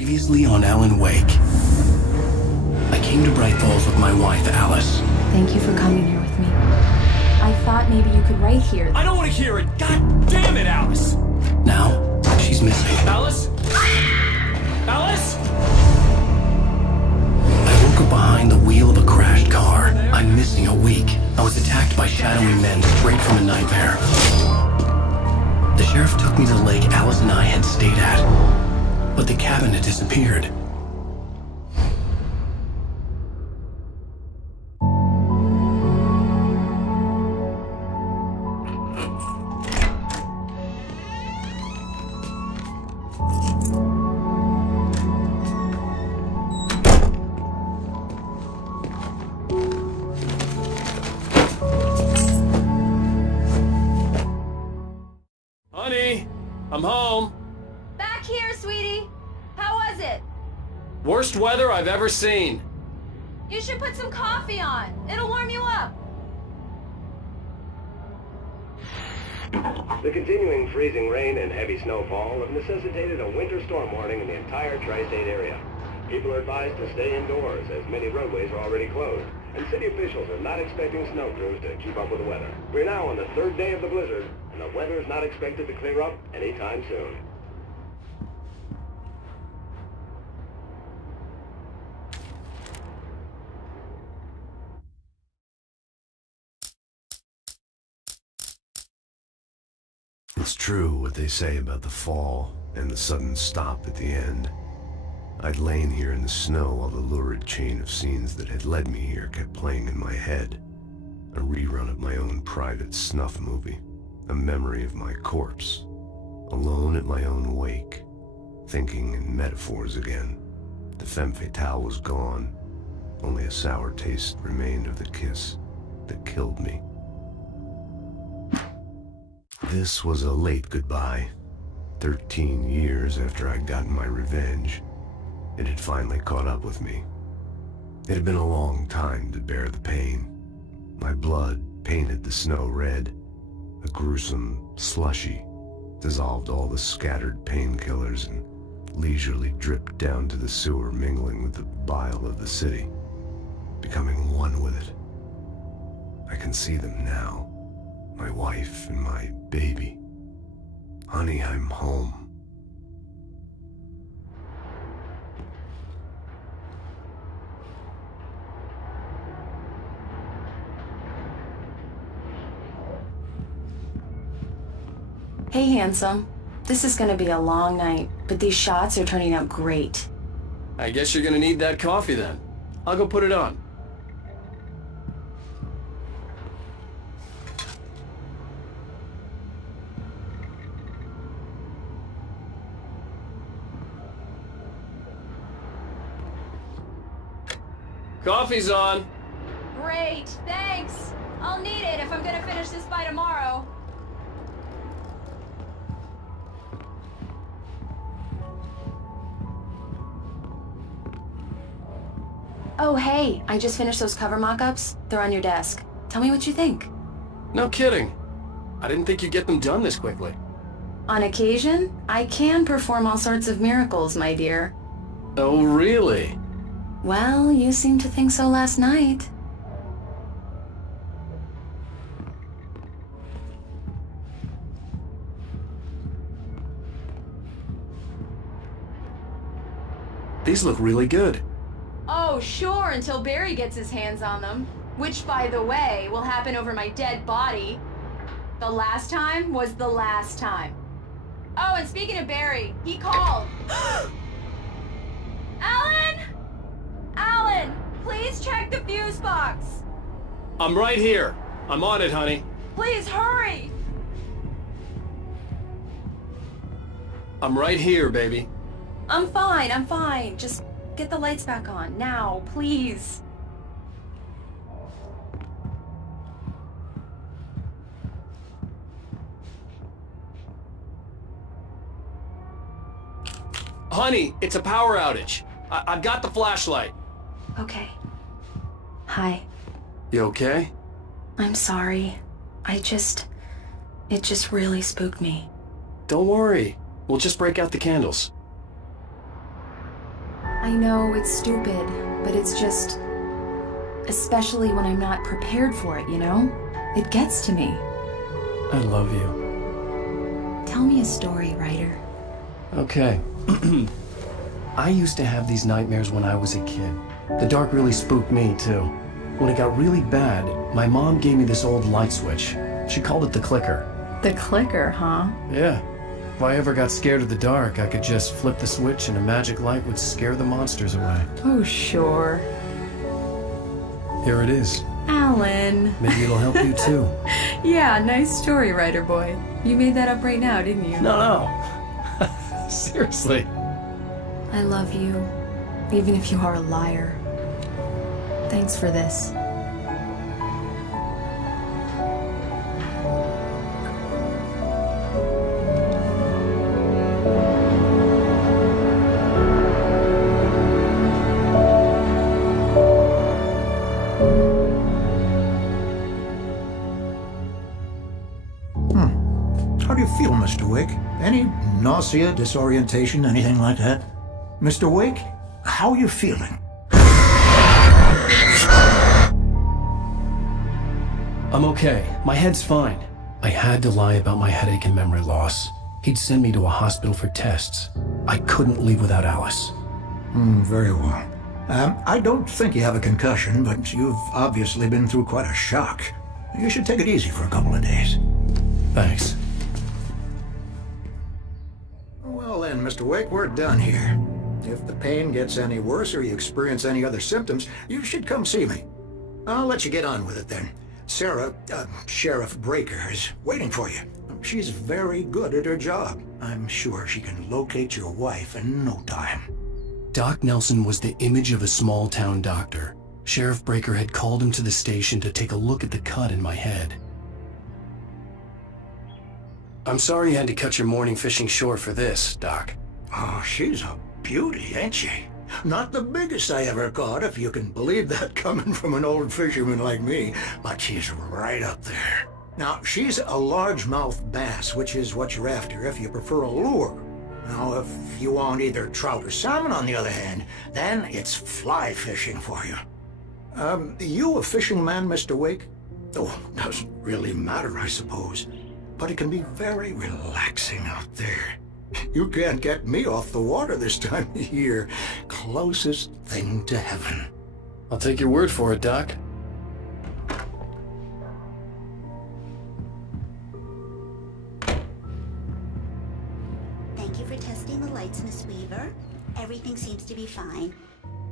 Previously on Alan Wake. I came to Bright Falls with my wife, Alice. Thank you for coming here with me. I thought maybe you could write here. I don't want to hear it! God damn it, Alice! Now, she's missing. Alice? Alice? I woke up behind the wheel of a crashed car. I'm missing a week. I was attacked by shadowy men straight from a nightmare. The sheriff took me to the lake Alice and I had stayed at, but the cabin had disappeared. Honey, I'm home. Back here, sweetie. How was it? Worst weather I've ever seen. You should put some coffee on. It'll warm you up. The continuing freezing rain and heavy snowfall have necessitated a winter storm warning in the entire tri-state area. People are advised to stay indoors as many roadways are already closed, and city officials are not expecting snow crews to keep up with the weather. We're now on the third day of the blizzard, and the weather is not expected to clear up anytime soon. It's true what they say about the fall and the sudden stop at the end. I'd lain here in the snow while the lurid chain of scenes that had led me here kept playing in my head. A rerun of my own private snuff movie. A memory of my corpse. Alone at my own wake. Thinking in metaphors again. The femme fatale was gone. Only a sour taste remained of the kiss that killed me. This was a late goodbye. 13 years after I'd gotten my revenge. It had finally caught up with me. It had been a long time to bear the pain. My blood painted the snow red. A gruesome slushy dissolved all the scattered painkillers and leisurely dripped down to the sewer, mingling with the bile of the city, becoming one with it. I can see them now. My wife and my baby. Honey, I'm home. Hey, handsome. This is gonna be a long night, but these shots are turning out great. I guess you're gonna need that coffee then. I'll go put it on. Coffee's on. Great, thanks. I'll need it if I'm gonna finish this by tomorrow. Oh, hey, I just finished those cover mock-ups. They're on your desk. Tell me what you think. No kidding. I didn't think you'd get them done this quickly. On occasion, I can perform all sorts of miracles, my dear. Oh, really? Well, you seemed to think so last night. These look really good. Oh, sure, until Barry gets his hands on them. Which, by the way, will happen over my dead body. The last time was the last time. Oh, and speaking of Barry, he called. Alan! Alan, please check the fuse box. I'm right here. I'm on it, honey. Please hurry. I'm right here, baby. I'm fine. Just get the lights back on, now, please. Honey, it's a power outage. I've got the flashlight. Okay. Hi. You okay? I'm sorry. It just really spooked me. Don't worry. We'll just break out the candles. I know it's stupid, but it's just... especially when I'm not prepared for it, you know? It gets to me. I love you. Tell me a story, Ryder. Okay. I used to have these nightmares when I was a kid. The dark really spooked me, too. When it got really bad, my mom gave me this old light switch. She called it the clicker. The clicker, huh? Yeah. If I ever got scared of the dark, I could just flip the switch and a magic light would scare the monsters away. Oh, sure. Here it is. Alan. Maybe it'll help you, too. Yeah, nice story, Ryder boy. You made that up right now, didn't you? No. Seriously. I love you, even if you are a liar. Thanks for this. How do you feel, Mr. Wake? Any nausea, disorientation, anything like that? Mr. Wake, how are you feeling? I'm okay. My head's fine. I had to lie about my headache and memory loss. He'd send me to a hospital for tests. I couldn't leave without Alice. Very well. I don't think you have a concussion, but you've obviously been through quite a shock. You should take it easy for a couple of days. Thanks. Well then, Mr. Wake, we're done here. If the pain gets any worse or you experience any other symptoms, you should come see me. I'll let you get on with it then. Sarah, Sheriff Breaker, is waiting for you. She's very good at her job. I'm sure she can locate your wife in no time. Doc Nelson was the image of a small-town doctor. Sheriff Breaker had called him to the station to take a look at the cut in my head. I'm sorry you had to cut your morning fishing short for this, Doc. Oh, she's a beauty, ain't she? Not the biggest I ever caught, if you can believe that coming from an old fisherman like me, but she's right up there. Now, she's a largemouth bass, which is what you're after if you prefer a lure. Now, if you want either trout or salmon, on the other hand, then it's fly fishing for you. You a fishing man, Mr. Wake? Oh, doesn't really matter, I suppose. But it can be very relaxing out there. You can't get me off the water this time of year. Closest thing to heaven. I'll take your word for it, Doc. Thank you for testing the lights, Miss Weaver. Everything seems to be fine.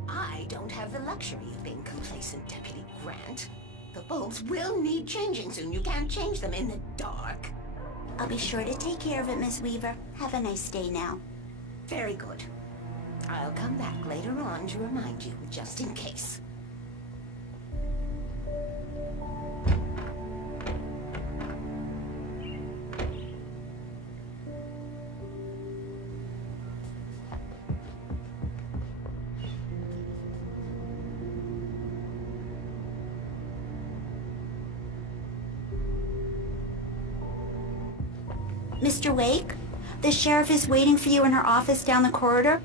I don't have the luxury of being complacent, Deputy Grant. The bulbs will need changing soon. You can't change them in the dark. I'll be sure to take care of it, Miss Weaver. Have a nice day now. Very good. I'll come back later on to remind you, just in case. Mr. Wake, the sheriff is waiting for you in her office down the corridor.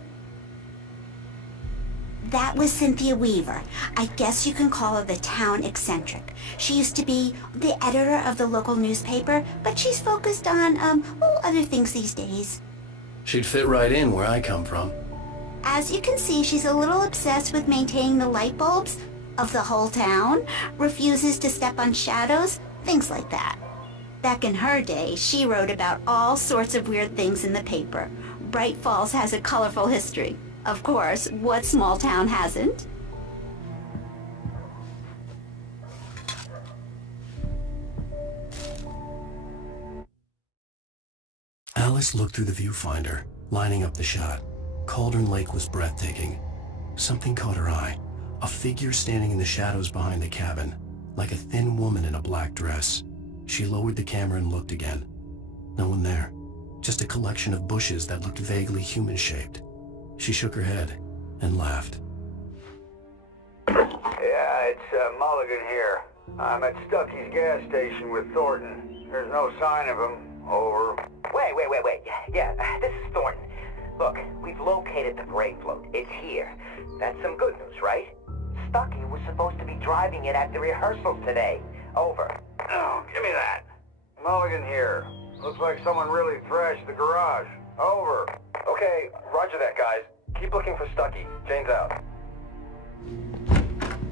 That was Cynthia Weaver. I guess you can call her the town eccentric. She used to be the editor of the local newspaper, but she's focused on, other things these days. She'd fit right in where I come from. As you can see, she's a little obsessed with maintaining the light bulbs of the whole town, refuses to step on shadows, things like that. Back in her day, she wrote about all sorts of weird things in the paper. Bright Falls has a colorful history. Of course, what small town hasn't? Alice looked through the viewfinder, lining up the shot. Cauldron Lake was breathtaking. Something caught her eye. A figure standing in the shadows behind the cabin, like a thin woman in a black dress. She lowered the camera and looked again. No one there. Just a collection of bushes that looked vaguely human-shaped. She shook her head and laughed. Yeah, it's Mulligan here. I'm at Stuckey's gas station with Thornton. There's no sign of him. Over. Wait. Yeah, this is Thornton. Look, we've located the brake float. It's here. That's some good news, right? Stucky was supposed to be driving it at the rehearsals today. Over. Oh, give me that. Mulligan here. Looks like someone really thrashed the garage. Over. Okay, roger that, guys. Keep looking for Stucky. Jane's out.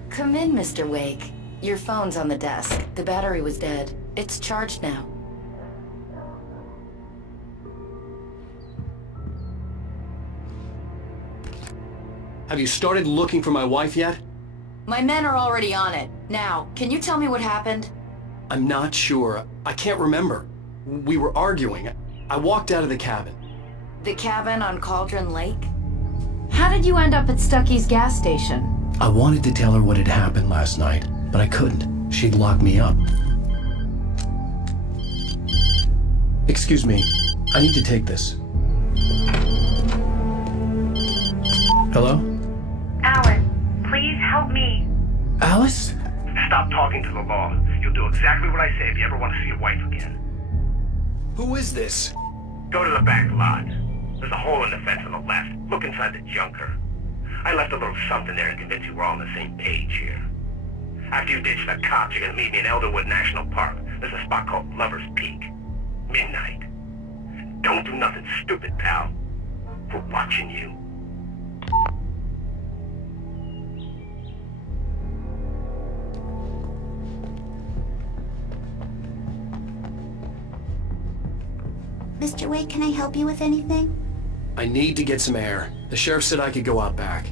Come in, Mr. Wake. Your phone's on the desk. The battery was dead. It's charged now. Have you started looking for my wife yet? My men are already on it. Now, can you tell me what happened? I'm not sure. I can't remember. We were arguing. I walked out of the cabin. The cabin on Cauldron Lake? How did you end up at Stucky's gas station? I wanted to tell her what had happened last night, but I couldn't. She'd lock me up. Excuse me. I need to take this. Hello? Alan, please help me. Alice? Stop talking to the law. You'll do exactly what I say if you ever want to see your wife again. Who is this? Go to the back lot. There's a hole in the fence on the left. Look inside the junker. I left a little something there to convince you we're all on the same page here. After you ditch the cops, you're gonna meet me in Elderwood National Park. There's a spot called Lover's Peak. Midnight. Don't do nothing stupid, pal. We're watching you. Mr. Wake, can I help you with anything? I need to get some air. The sheriff said I could go out back.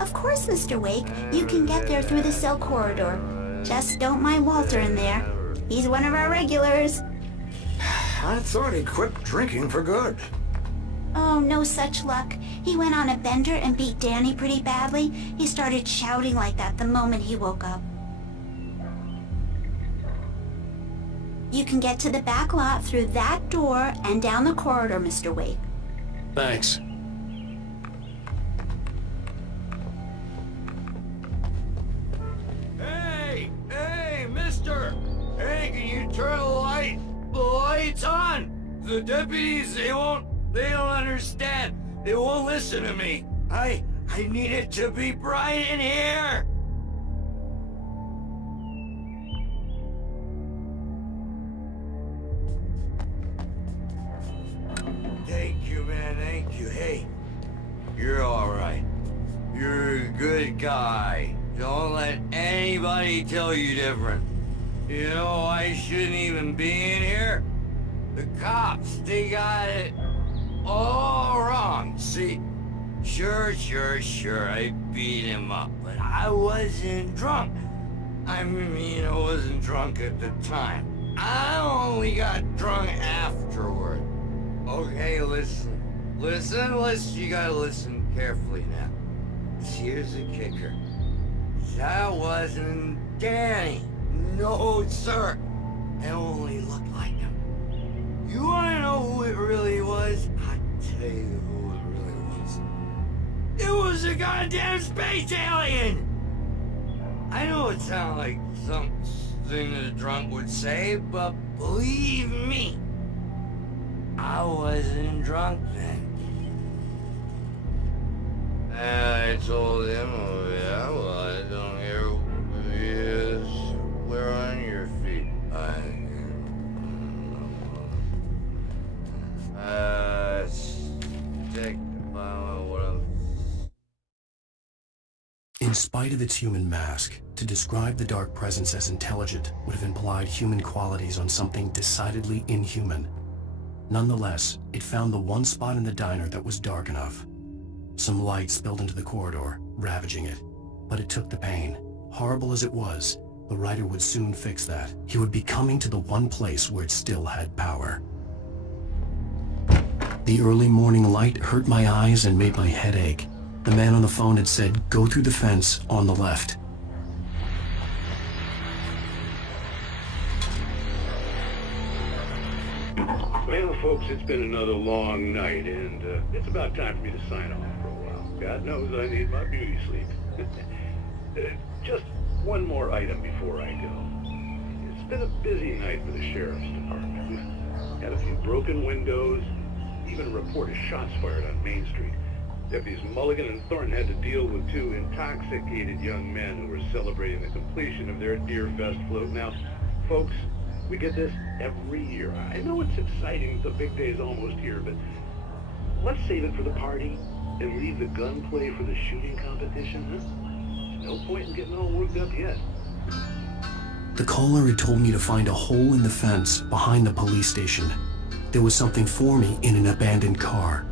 Of course, Mr. Wake. You can get there through the cell corridor. Just don't mind Walter in there. He's one of our regulars. I thought he quit drinking for good. Oh, no such luck. He went on a bender and beat Danny pretty badly. He started shouting like that the moment he woke up. You can get to the back lot through that door and down the corridor, Mr. Wake. Thanks. Hey! Hey, mister! Hey, can you turn the lights on? The deputies, they don't understand. They won't listen to me. I need it to be bright in here! Thank you, man, thank you. Hey, you're alright. You're a good guy. Don't let anybody tell you different. You know, I shouldn't even be in here. The cops, they got it all wrong. See, sure, I beat him up, but I wasn't drunk. I mean, I wasn't drunk at the time. I only got drunk afterward. Okay, listen, you gotta listen carefully now. Here's the kicker. That wasn't Danny. No, sir. It only looked like him. You wanna know who it really was? I'll tell you who it really was. It was a goddamn space alien! I know it sounds like something that a drunk would say, but believe me, I wasn't drunk then. And I told him, oh yeah, well I don't hear who he is. We're on your feet. In spite of its human mask, to describe the dark presence as intelligent would have implied human qualities on something decidedly inhuman. Nonetheless, it found the one spot in the diner that was dark enough. Some light spilled into the corridor, ravaging it. But it took the pain. Horrible as it was, the writer would soon fix that. He would be coming to the one place where it still had power. The early morning light hurt my eyes and made my head ache. The man on the phone had said, go through the fence on the left. Well, folks, it's been another long night, and it's about time for me to sign off for a while. God knows I need my beauty sleep. Just one more item before I go. It's been a busy night for the sheriff's department. We've had a few broken windows, even a report of shots fired on Main Street. Deputies Mulligan and Thornton had to deal with two intoxicated young men who were celebrating the completion of their Deerfest float. Now, folks, we get this every year. I know it's exciting, the big day is almost here, but let's save it for the party and leave the gunplay for the shooting competition, huh? There's no point in getting all worked up yet. The caller had told me to find a hole in the fence behind the police station. There was something for me in an abandoned car.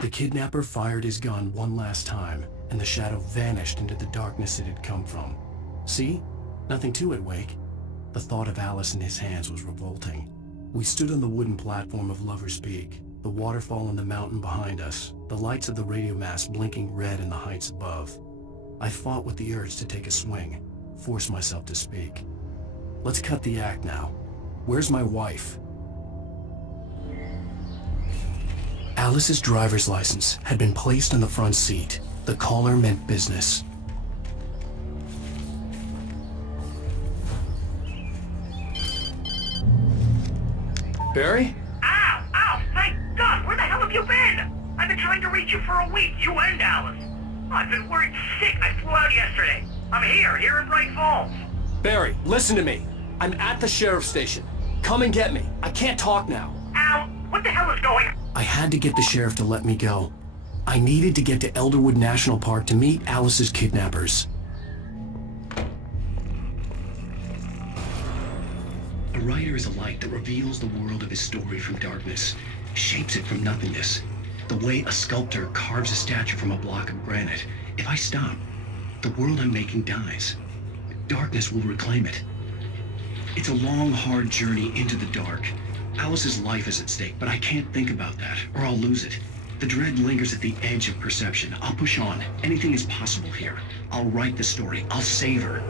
The kidnapper fired his gun one last time, and the shadow vanished into the darkness it had come from. See? Nothing to it, Wake. The thought of Alice in his hands was revolting. We stood on the wooden platform of Lover's Peak, the waterfall and the mountain behind us, the lights of the radio mast blinking red in the heights above. I fought with the urge to take a swing, force myself to speak. Let's cut the act now. Where's my wife? Alice's driver's license had been placed on the front seat. The caller meant business. Barry? Ow! Ow! Thank God! Where the hell have you been? I've been trying to reach you for a week, you and Alice. I've been worried sick. I flew out yesterday. I'm here in Bright Falls. Barry, listen to me. I'm at the sheriff's station. Come and get me. I can't talk now. Al, what the hell is going on? I had to get the sheriff to let me go. I needed to get to Elderwood National Park to meet Alice's kidnappers. A writer is a light that reveals the world of his story from darkness, shapes it from nothingness. The way a sculptor carves a statue from a block of granite. If I stop, the world I'm making dies. Darkness will reclaim it. It's a long, hard journey into the dark. Alice's life is at stake, but I can't think about that, or I'll lose it. The dread lingers at the edge of perception. I'll push on. Anything is possible here. I'll write the story. I'll save her.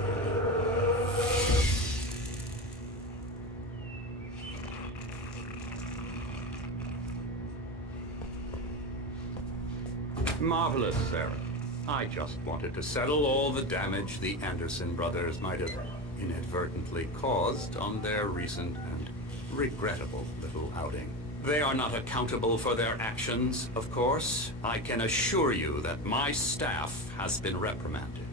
Marvelous, Sarah. I just wanted to settle all the damage the Anderson brothers might have inadvertently caused on their recent and regrettable little outing. They are not accountable for their actions, of course. I can assure you that my staff has been reprimanded.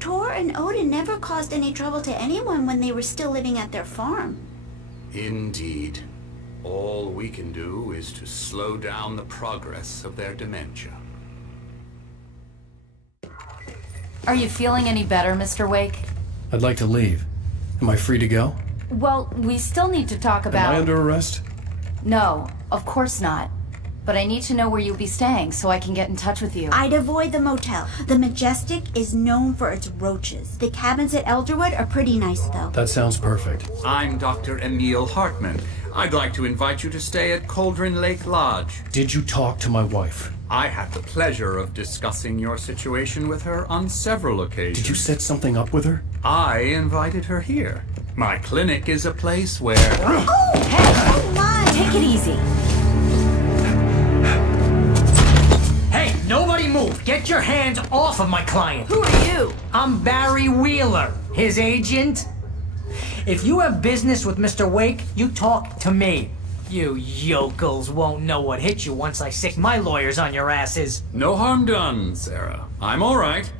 Tor and Odin never caused any trouble to anyone when they were still living at their farm. Indeed. All we can do is to slow down the progress of their dementia. Are you feeling any better, Mr. Wake? I'd like to leave. Am I free to go? Well, we still need to talk about... Am I under arrest? No, of course not. But I need to know where you'll be staying so I can get in touch with you. I'd avoid the motel. The Majestic is known for its roaches. The cabins at Elderwood are pretty nice, though. That sounds perfect. I'm Dr. Emil Hartman. I'd like to invite you to stay at Cauldron Lake Lodge. Did you talk to my wife? I had the pleasure of discussing your situation with her on several occasions. Did you set something up with her? I invited her here. My clinic is a place where... Oh, hey, come on! Take it easy. Hey, nobody move! Get your hands off of my client! Who are you? I'm Barry Wheeler, his agent. If you have business with Mr. Wake, you talk to me. You yokels won't know what hit you once I sick my lawyers on your asses. No harm done, Sarah. I'm all right.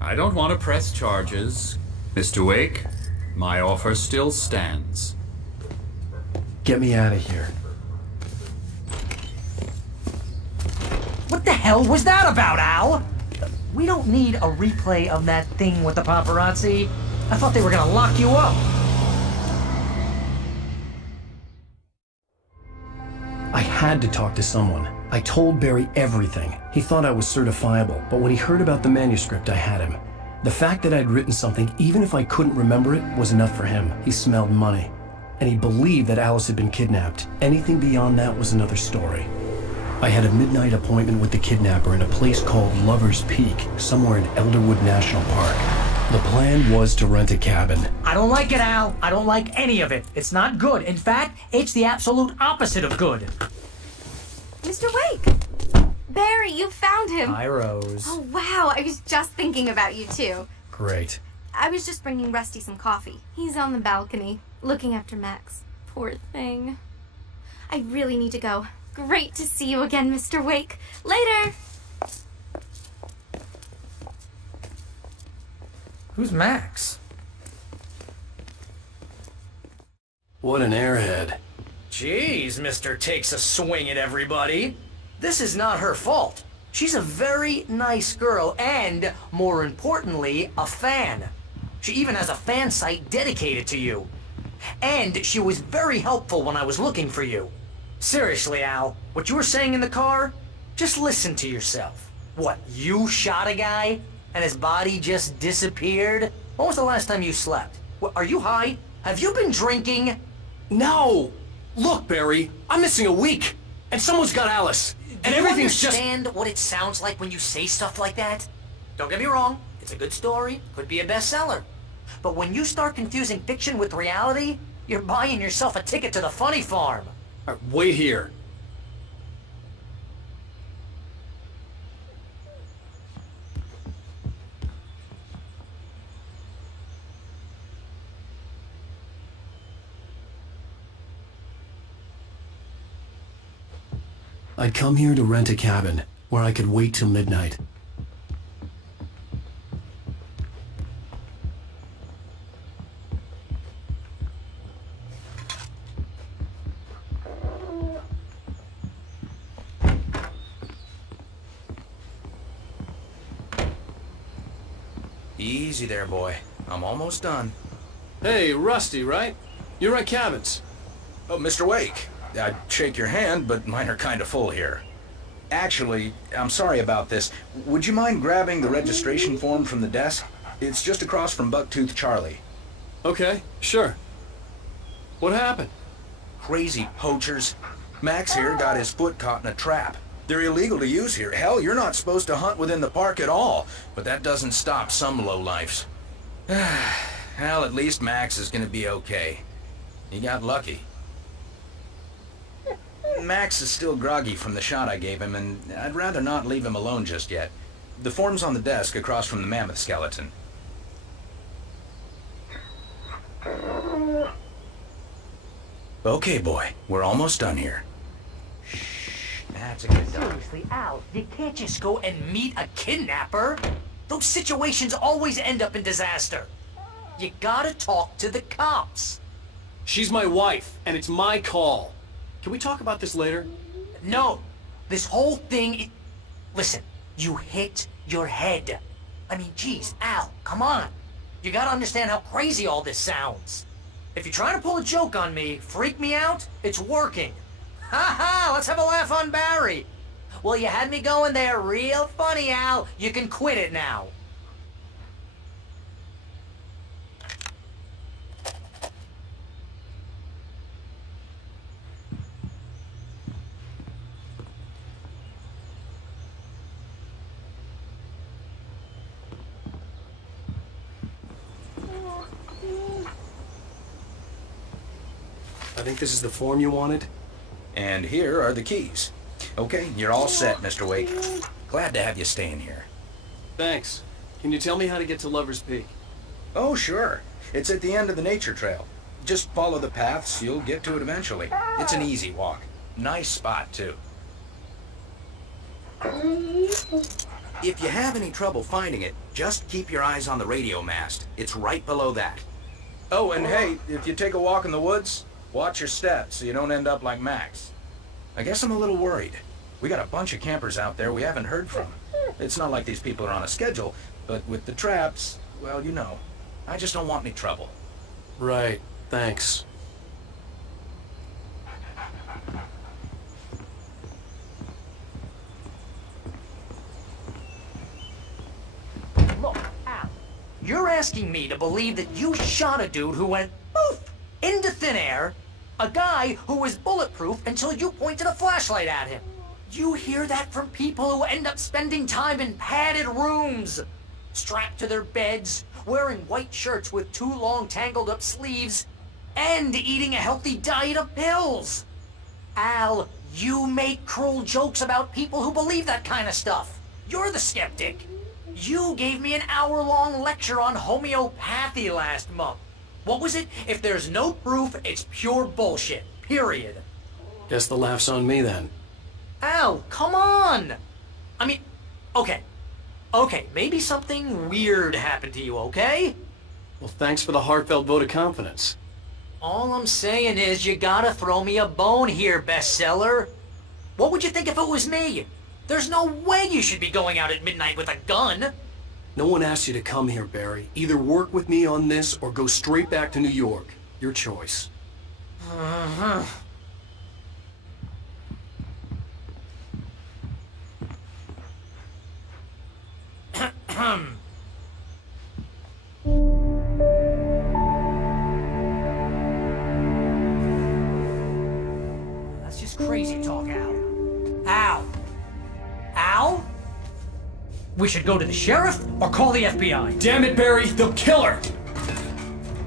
I don't want to press charges. Mr. Wake, my offer still stands. Get me out of here. What the hell was that about, Al? We don't need a replay of that thing with the paparazzi. I thought they were gonna lock you up. I had to talk to someone. I told Barry everything. He thought I was certifiable, but when he heard about the manuscript, I had him. The fact that I'd written something, even if I couldn't remember it, was enough for him. He smelled money. And he believed that Alice had been kidnapped. Anything beyond that was another story. I had a midnight appointment with the kidnapper in a place called Lover's Peak, somewhere in Elderwood National Park. The plan was to rent a cabin. I don't like it, Al. I don't like any of it. It's not good. In fact, it's the absolute opposite of good. Mr. Wake! Barry, you found him! Hi, Rose. Oh, wow, I was just thinking about you, too. Great. I was just bringing Rusty some coffee. He's on the balcony, looking after Max. Poor thing. I really need to go. Great to see you again, Mr. Wake. Later! Who's Max? What an airhead. Jeez, Mr. Takes a swing at everybody. This is not her fault. She's a very nice girl and, more importantly, a fan. She even has a fan site dedicated to you. And she was very helpful when I was looking for you. Seriously, Al, what you were saying in the car? Just listen to yourself. What, you shot a guy and his body just disappeared? When was the last time you slept? What, are you high? Have you been drinking? No! Look, Barry, I'm missing a week, and someone's got Alice, and everything's just... Do you understand what it sounds like when you say stuff like that? Don't get me wrong, it's a good story, could be a bestseller. But when you start confusing fiction with reality, you're buying yourself a ticket to the funny farm. All right, wait here. I'd come here to rent a cabin, where I could wait till midnight. Easy there, boy. I'm almost done. Hey, Rusty, right? You rent cabins. Oh, Mr. Wake. I'd shake your hand, but mine are kind of full here. Actually, I'm sorry about this. Would you mind grabbing the registration form from the desk? It's just across from Bucktooth Charlie. Okay, sure. What happened? Crazy poachers. Max here got his foot caught in a trap. They're illegal to use here. Hell, you're not supposed to hunt within the park at all. But that doesn't stop some lowlifes. Well, at least Max is gonna be okay. He got lucky. Max is still groggy from the shot I gave him, and I'd rather not leave him alone just yet. The form's on the desk across from the mammoth skeleton. Okay, boy. We're almost done here. Shh, that's a good dog. Seriously, Al, you can't just go and meet a kidnapper. Those situations always end up in disaster. You gotta talk to the cops. She's my wife, and it's my call. Can we talk about this later? No, this whole thing... Listen, you hit your head. I mean, geez, Al, come on. You gotta understand how crazy all this sounds. If you're trying to pull a joke on me, freak me out, it's working. Ha ha, let's have a laugh on Barry. Well, you had me going there real funny, Al. You can quit it now. I think this is the form you wanted. And here are the keys. Okay, you're all set, Mr. Wake. Glad to have you staying here. Thanks. Can you tell me how to get to Lover's Peak? Oh, sure. It's at the end of the nature trail. Just follow the paths, you'll get to it eventually. It's an easy walk. Nice spot, too. If you have any trouble finding it, just keep your eyes on the radio mast. It's right below that. Oh, and hey, if you take a walk in the woods, watch your steps so you don't end up like Max. I guess I'm a little worried. We got a bunch of campers out there we haven't heard from. It's not like these people are on a schedule, but with the traps, well, you know. I just don't want any trouble. Right. Thanks. Look, Al, you're asking me to believe that you shot a dude who went poof into thin air, a guy who was bulletproof until you pointed a flashlight at him. You hear that from people who end up spending time in padded rooms, strapped to their beds, wearing white shirts with too long tangled up sleeves, and eating a healthy diet of pills. Al, You make cruel jokes about people who believe that kind of stuff. You're the skeptic. You gave me an hour-long lecture on homeopathy last month. What was it? If there's no proof, it's pure bullshit. Period. Guess the laugh's on me then. Al, come on! I mean, okay. Okay, maybe something weird happened to you, okay? Well, thanks for the heartfelt vote of confidence. All I'm saying is you gotta throw me a bone here, bestseller. What would you think if it was me? There's no way you should be going out at midnight with a gun. No one asked you to come here, Barry. Either work with me on this or go straight back to New York. Your choice. Uh-huh. That's just crazy talk, Al. Al? Al? We should go to the sheriff or call the FBI. Damn it, Barry, they'll kill her!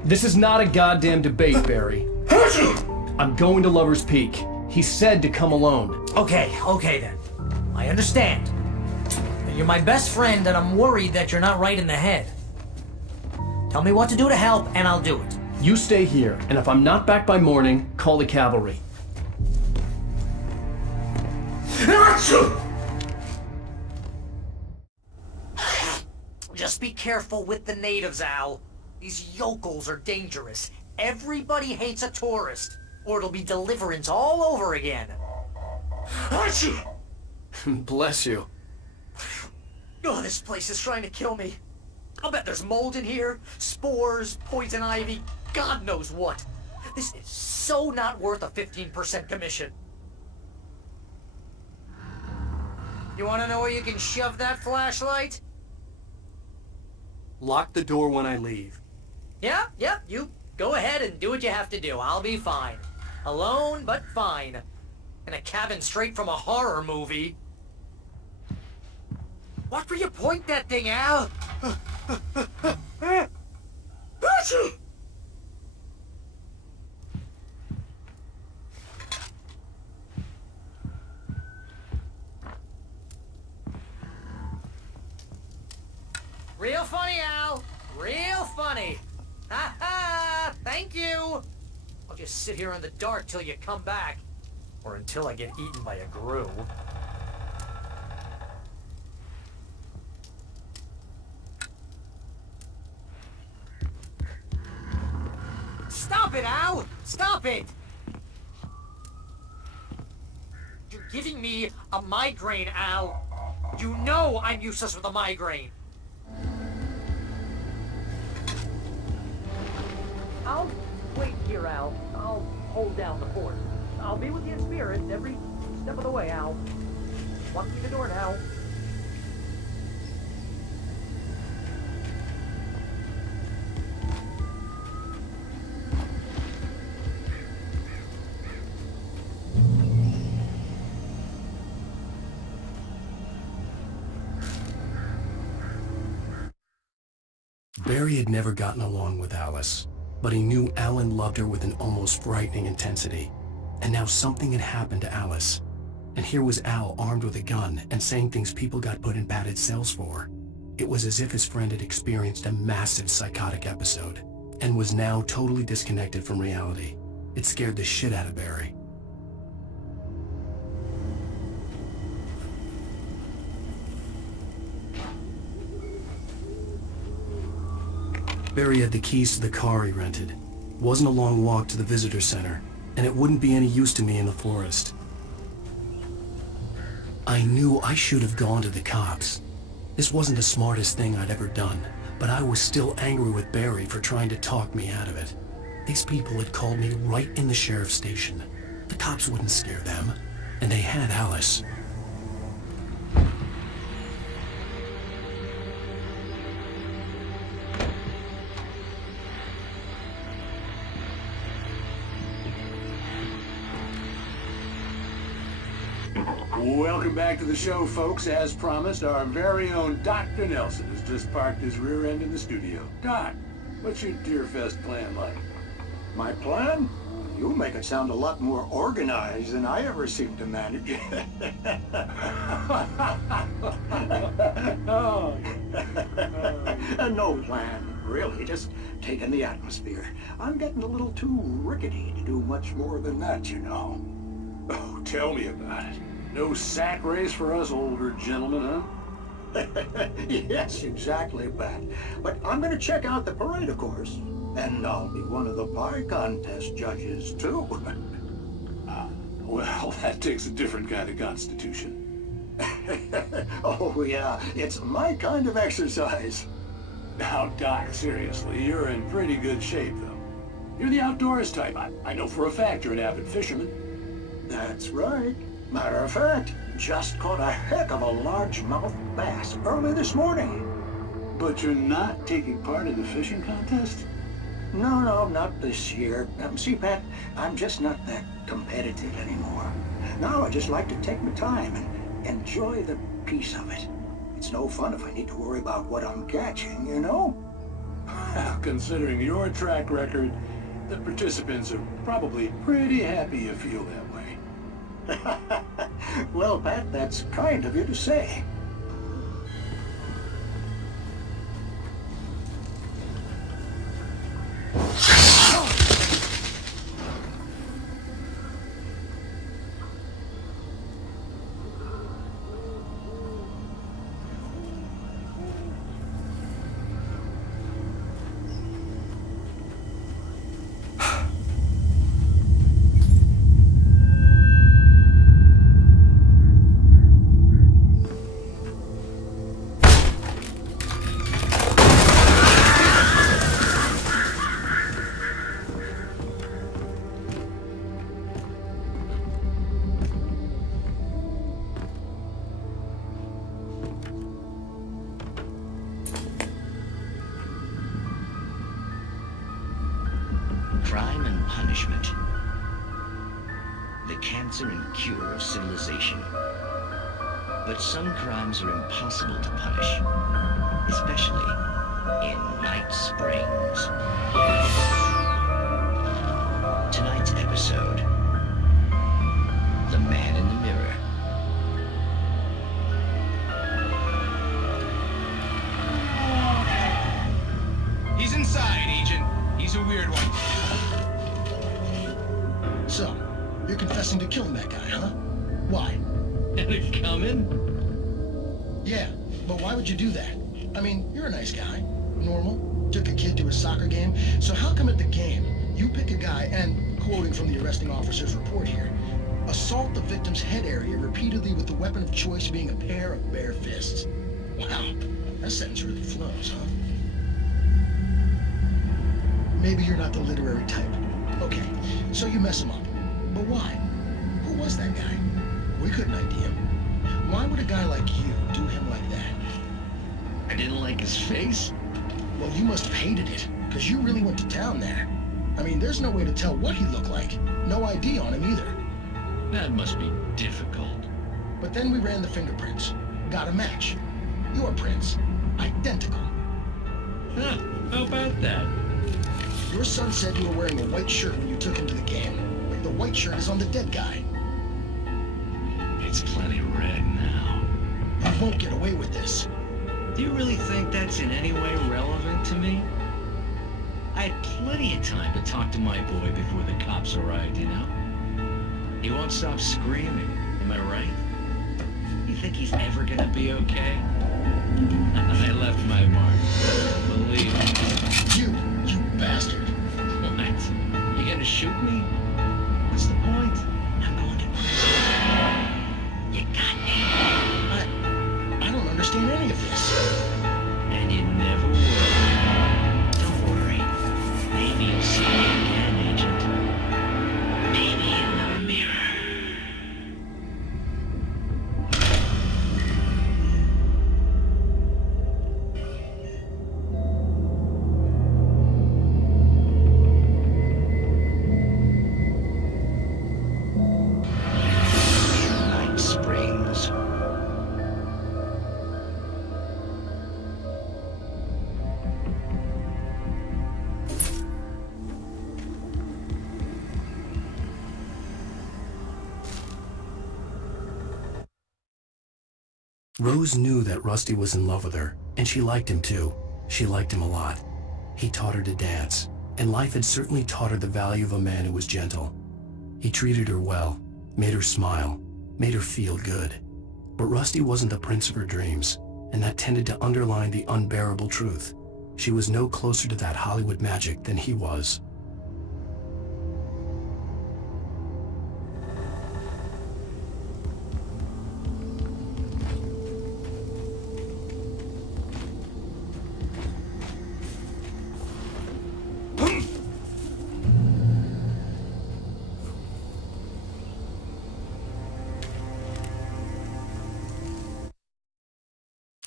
This is not a goddamn debate, Barry. I'm going to Lover's Peak. He said to come alone. Okay then. I understand. You're my best friend and I'm worried that you're not right in the head. Tell me what to do to help and I'll do it. You stay here, and if I'm not back by morning, call the cavalry. Just be careful with the natives, Al. These yokels are dangerous. Everybody hates a tourist, or it'll be Deliverance all over again. Bless you. Oh, this place is trying to kill me. I'll bet there's mold in here, spores, poison ivy, God knows what. This is so not worth a 15% commission. You want to know where you can shove that flashlight? Lock the door when I leave. Yeah, you go ahead and do what you have to do. I'll be fine. Alone, but fine. In a cabin straight from a horror movie. Watch where you point that thing, Al! Real funny, Al! Real funny! Ha ha! Thank you! I'll just sit here in the dark till you come back. Or until I get eaten by a grue. Stop it, Al! Stop it! You're giving me a migraine, Al. You know I'm useless with a migraine. I'll wait here, Al. I'll hold down the fort. I'll be with you in spirit every step of the way, Al. Walk through the door now. Barry had never gotten along with Alice, but he knew Alan loved her with an almost frightening intensity. And now something had happened to Alice. And here was Al armed with a gun and saying things people got put in padded cells for. It was as if his friend had experienced a massive psychotic episode and was now totally disconnected from reality. It scared the shit out of Barry. Barry had the keys to the car he rented. It wasn't a long walk to the visitor center, and it wouldn't be any use to me in the forest. I knew I should have gone to the cops. This wasn't the smartest thing I'd ever done, but I was still angry with Barry for trying to talk me out of it. These people had called me right in the sheriff's station. The cops wouldn't scare them, and they had Alice. Welcome back to the show, folks. As promised, our very own Dr. Nelson has just parked his rear end in the studio. Doc, what's your Deerfest plan like? My plan? You make it sound a lot more organized than I ever seem to manage. No plan, really. Just taking the atmosphere. I'm getting a little too rickety to do much more than that, you know. Oh, tell me about it. No sack race for us older gentlemen, huh? Yes, exactly, Pat. But I'm gonna check out the parade, of course. And I'll be one of the pie contest judges, too. Well, that takes a different kind of constitution. Oh, yeah. It's my kind of exercise. Now, Doc, seriously, you're in pretty good shape, though. You're the outdoors type. I know for a fact you're an avid fisherman. That's right. Matter of fact, just caught a heck of a largemouth bass early this morning. But you're not taking part in the fishing contest? No, not this year. See, Pat, I'm just not that competitive anymore. Now I just like to take my time and enjoy the peace of it. It's no fun if I need to worry about what I'm catching, you know? Considering your track record, the participants are probably pretty happy you feel that way. Well, Pat, that's kind of you to say. Crime and punishment. The cancer and cure of civilization. But some crimes are impossible to punish, especially in Night Springs. Tonight's episode, The Man in the Mirror. He's inside, Agent. He's a weird one. So, you're confessing to killing that guy, huh? Why? Had it coming? Yeah, but why would you do that? I mean, you're a nice guy. Normal. Took a kid to a soccer game. So how come at the game, you pick a guy and, quoting from the arresting officer's report here, assault the victim's head area repeatedly with the weapon of choice being a pair of bare fists? Wow, that sentence really flows, huh? Maybe you're not the literary type. Okay, so you mess him up. But why? Who was that guy? We couldn't ID him. Why would a guy like you do him like that? I didn't like his face? Well, you must have hated it, because you really went to town there. I mean, there's no way to tell what he looked like. No ID on him either. That must be difficult. But then we ran the fingerprints. Got a match. Your prints. Identical. Huh, how about that? Your son said you were wearing a white shirt when you took him to the game. But the white shirt is on the dead guy. It's plenty red now. You won't get away with this. Do you really think that's in any way relevant to me? I had plenty of time to talk to my boy before the cops arrived, you know? He won't stop screaming, am I right? You think he's ever gonna be okay? I left my mark. Believe me. You bastard. What? You gonna shoot me? What's the point? I'm going to prison. You got me. I don't understand any of this. And you never will. Don't worry. Maybe you'll see me again, Agent. Maybe in the mirror. Rose knew that Rusty was in love with her, and she liked him too. She liked him a lot. He taught her to dance, and life had certainly taught her the value of a man who was gentle. He treated her well, made her smile, made her feel good. But Rusty wasn't the prince of her dreams, and that tended to underline the unbearable truth. She was no closer to that Hollywood magic than he was.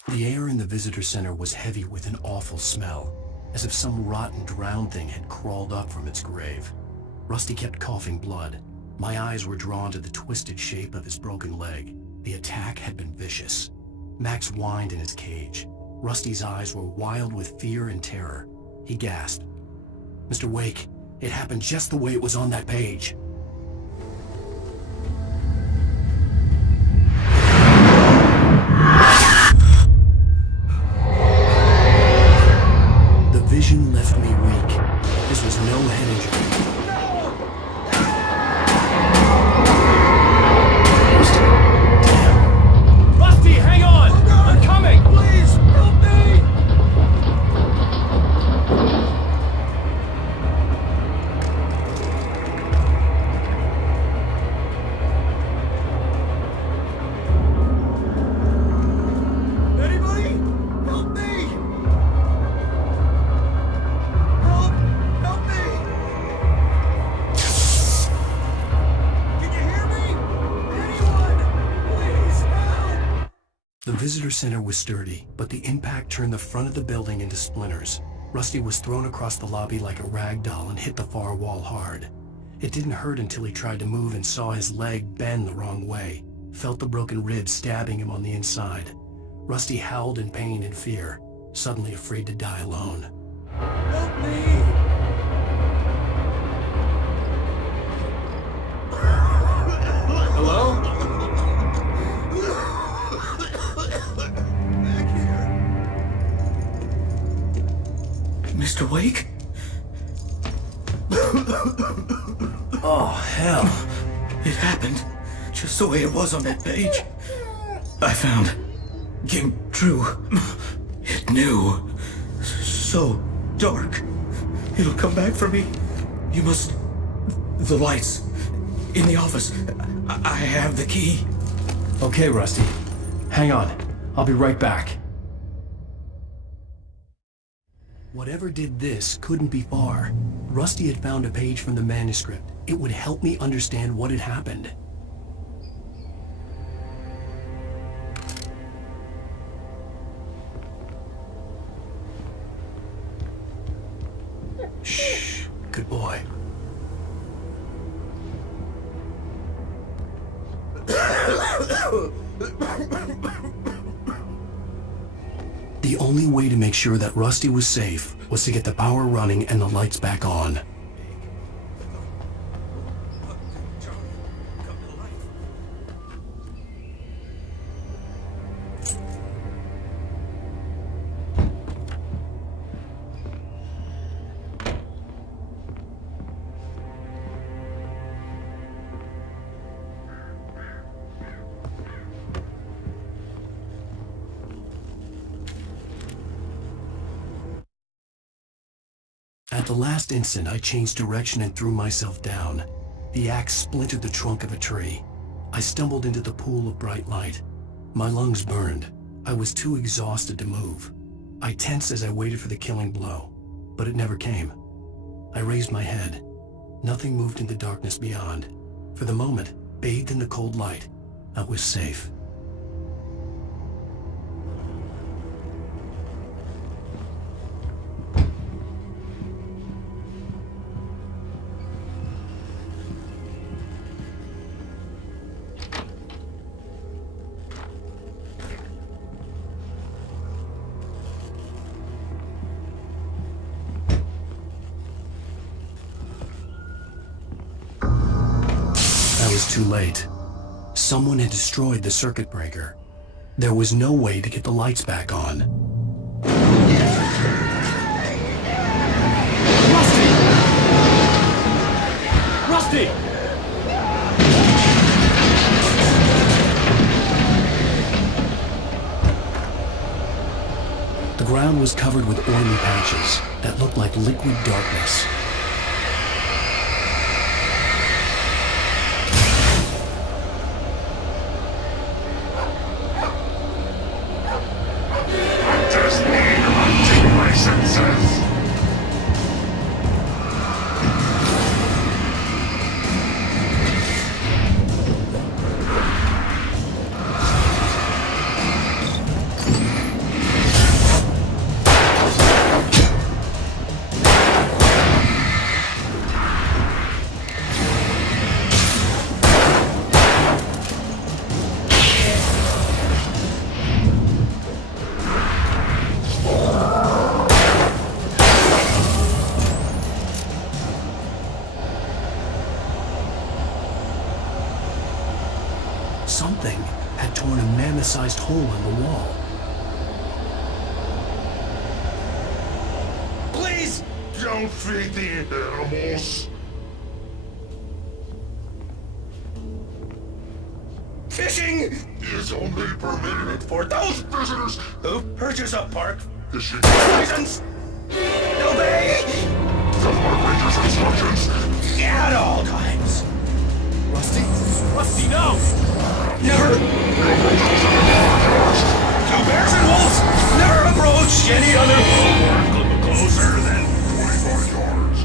The air in the visitor center was heavy with an awful smell, as if some rotten, drowned thing had crawled up from its grave. Rusty kept coughing blood. My eyes were drawn to the twisted shape of his broken leg. The attack had been vicious. Max whined in his cage. Rusty's eyes were wild with fear and terror. He gasped. "Mr. Wake, it happened just the way it was on that page." Vision left me weak. This was no head injury. Rusty, hang on! I'm coming! Please, help me! Anybody? Help me! The visitor center was sturdy, but the impact turned the front of the building into splinters. Rusty was thrown across the lobby like a rag doll and hit the far wall hard. It didn't hurt until he tried to move and saw his leg bend the wrong way, felt the broken ribs stabbing him on the inside. Rusty howled in pain and fear, suddenly afraid to die alone. Help me! Hello? Mr. Wake? Oh, hell. It happened just the way it was on that page. I found. Came true. It knew. So dark. It'll come back for me. You must... The lights. In the office. I have the key. Okay, Rusty. Hang on. I'll be right back. Whatever did this couldn't be far. Rusty had found a page from the manuscript. It would help me understand what had happened. Shh. Good boy. The only way to make sure that Rusty was safe was to get the power running and the lights back on. At the last instant, I changed direction and threw myself down. The axe splintered the trunk of a tree. I stumbled into the pool of bright light. My lungs burned. I was too exhausted to move. I tensed as I waited for the killing blow, but it never came. I raised my head. Nothing moved in the darkness beyond. For the moment, bathed in the cold light, I was safe. I was too late. Someone had destroyed the circuit breaker. There was no way to get the lights back on. Rusty! The ground was covered with oily patches that looked like liquid darkness. Just need to unting my senses. Something had torn a mammoth-sized hole in the wall. Please don't feed the animals. Fishing is only permitted for those visitors who purchase a park fishing license. Obey Park Ranger's instructions at all times. Rusty? Rusty, no! Never. Two bears and wolves never approach any other. Closer than 25 yards.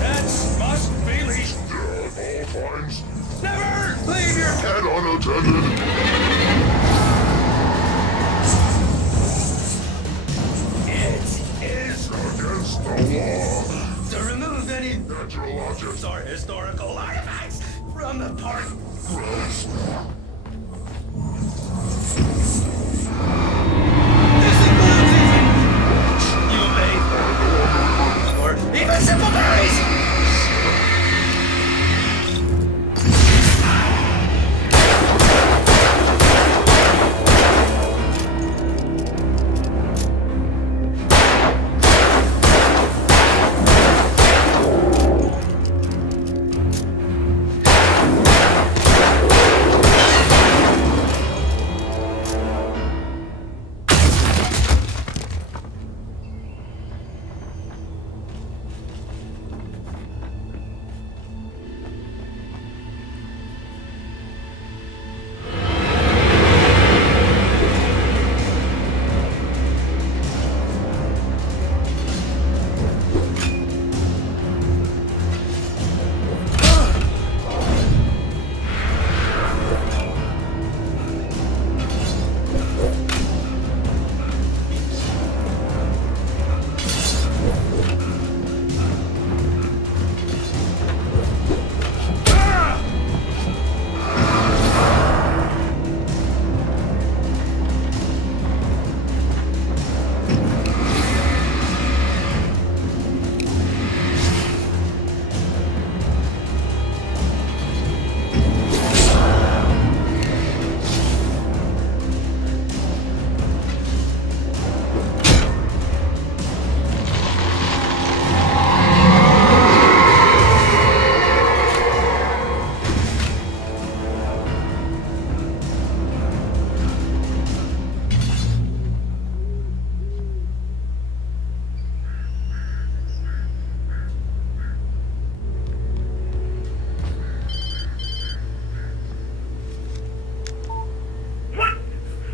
Cats must be leashed. At all times. Never leave your Cat unattended. It is Against the law. to remove any Natural objects or historical artifacts from the park. gross. This includes you may or even simple berries.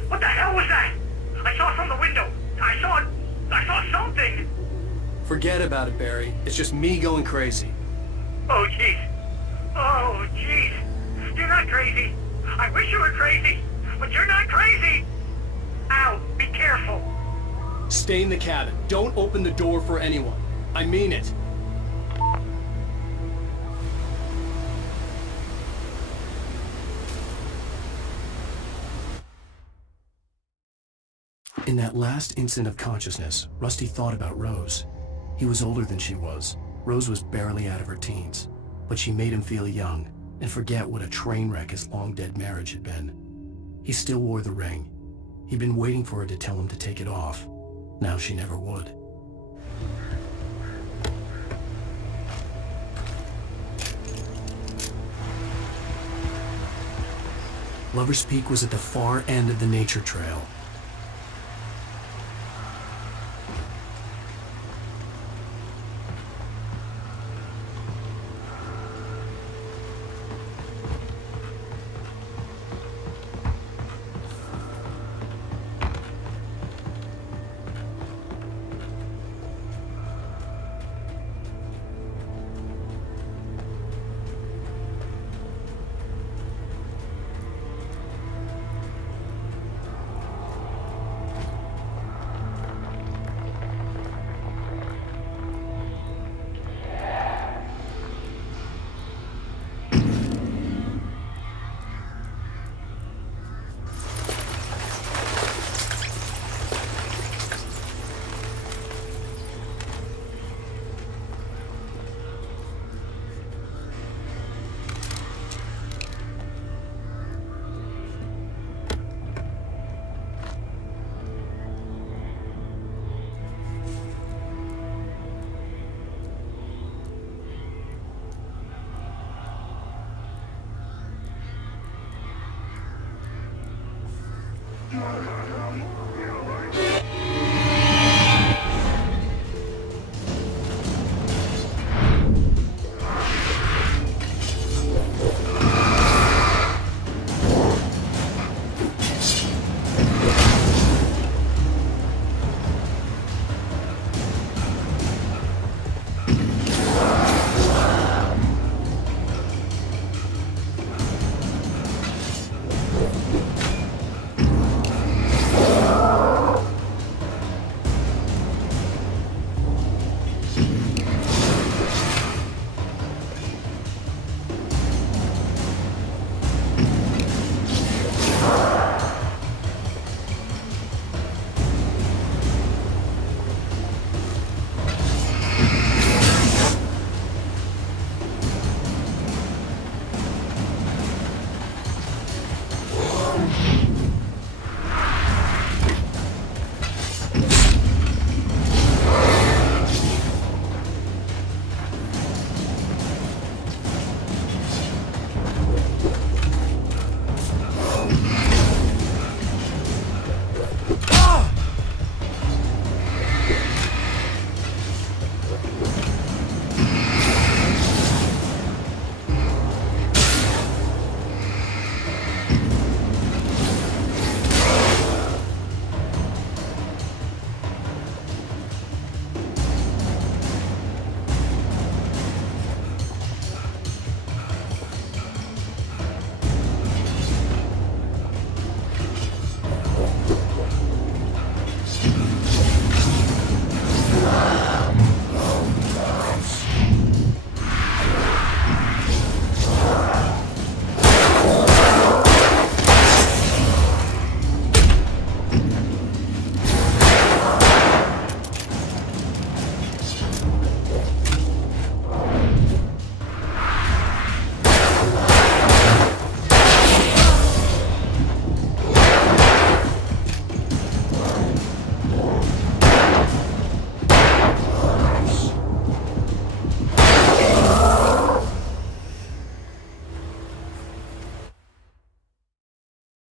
What the hell was that? I saw from the window. I saw something. Forget about it, Barry. It's just me going crazy. Oh, jeez. Oh, jeez. You're not crazy. I wish you were crazy, but you're not crazy. Ow, be careful. Stay in the cabin. Don't open the door for anyone. I mean it. In that last instant of consciousness, Rusty thought about Rose. He was older than she was. Rose was barely out of her teens, but she made him feel young and forget what a train wreck his long-dead marriage had been. He still wore the ring, He'd been waiting for her to tell him to take it off. Now she never would. Lover's Peak was at the far end of the nature trail.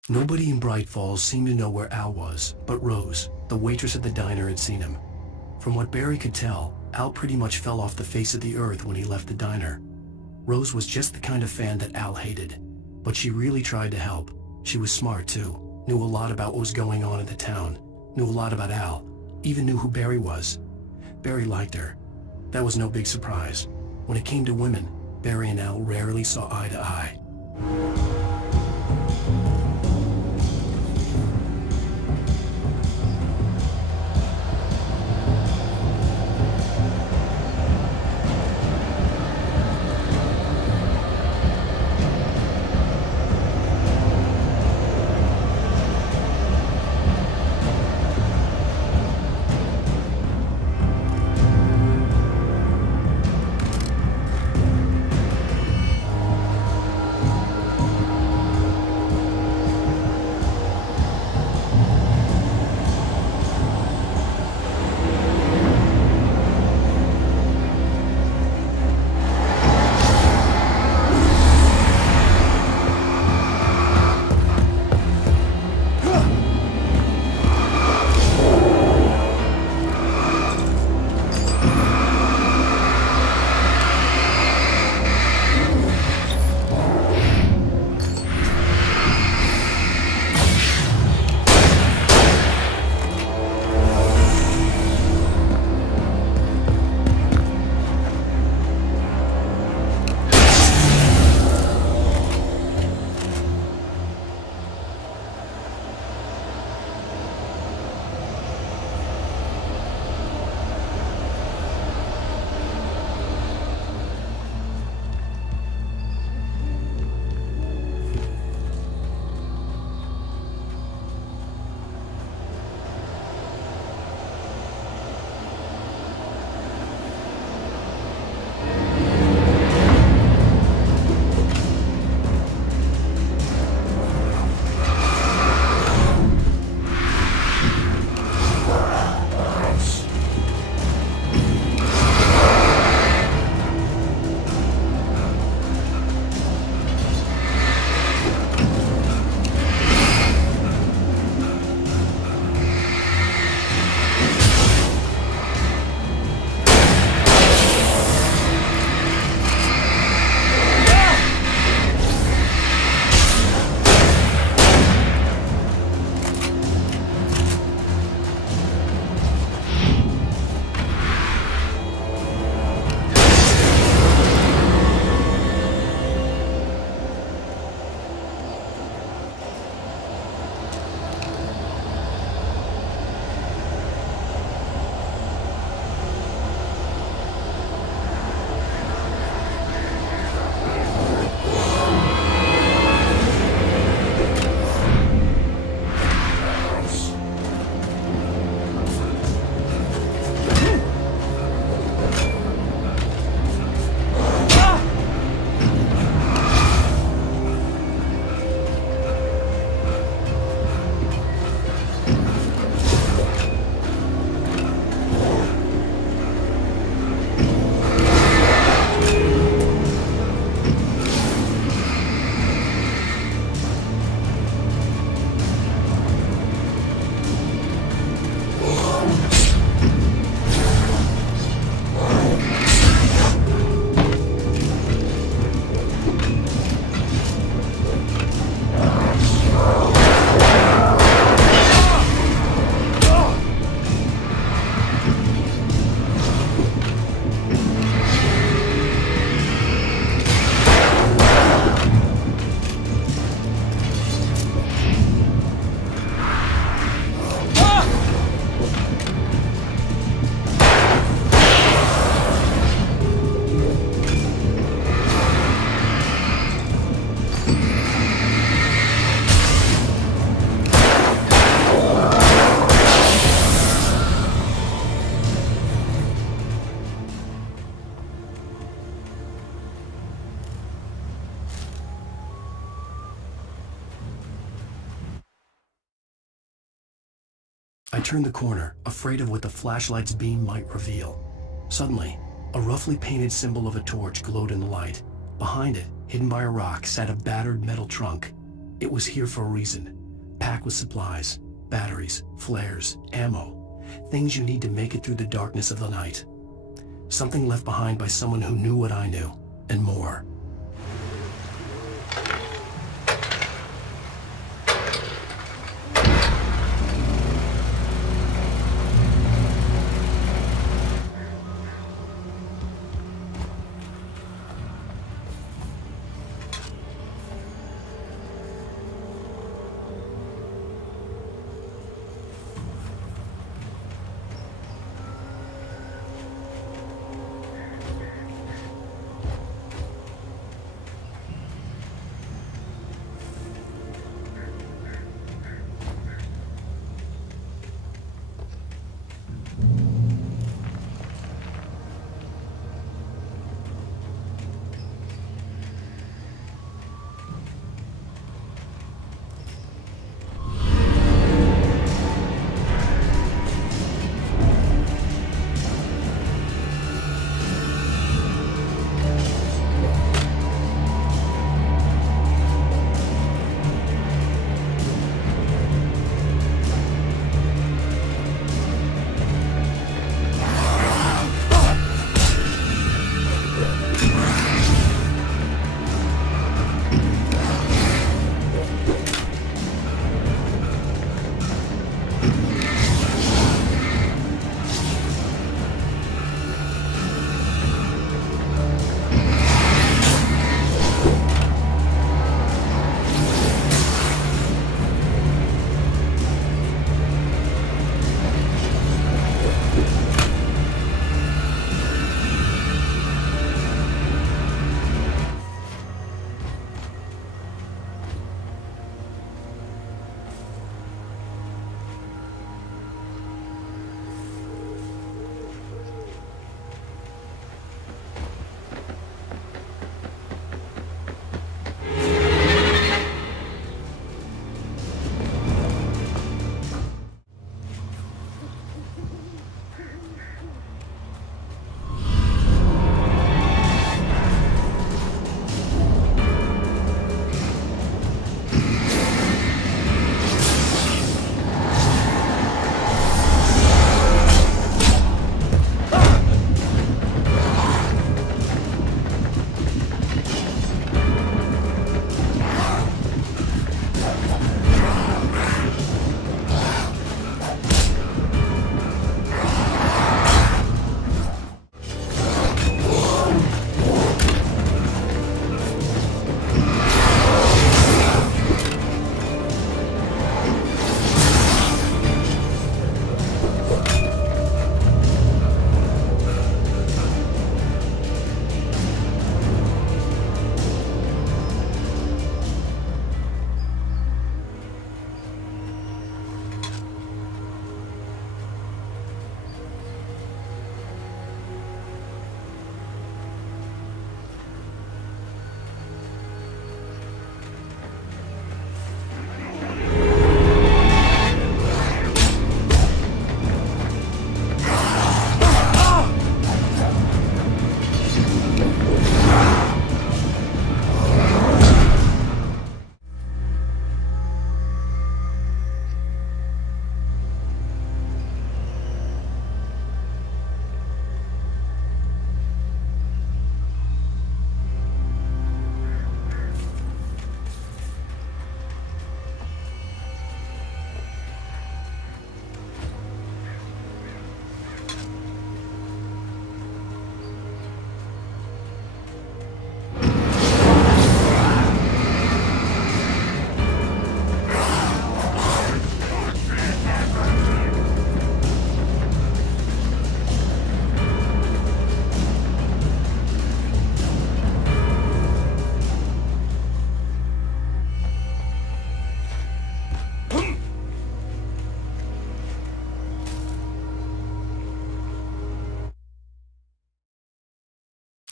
Nobody in Bright Falls seemed to know where Al was, but Rose, the waitress at the diner, had seen him. From what Barry could tell, Al pretty much fell off the face of the earth when he left the diner. Rose was just the kind of fan that Al hated, but she really tried to help. She was smart too, knew a lot about what was going on in the town, knew a lot about Al, even knew who Barry was. Barry liked her. That was no big surprise. When it came to women, Barry and Al rarely saw eye to eye. I turned the corner, afraid of what the flashlight's beam might reveal. Suddenly, a roughly painted symbol of a torch glowed in the light. Behind it, hidden by a rock, sat a battered metal trunk. It was here for a reason, packed with supplies, batteries, flares, ammo, things you need to make it through the darkness of the night. Something left behind by someone who knew what I knew, and more.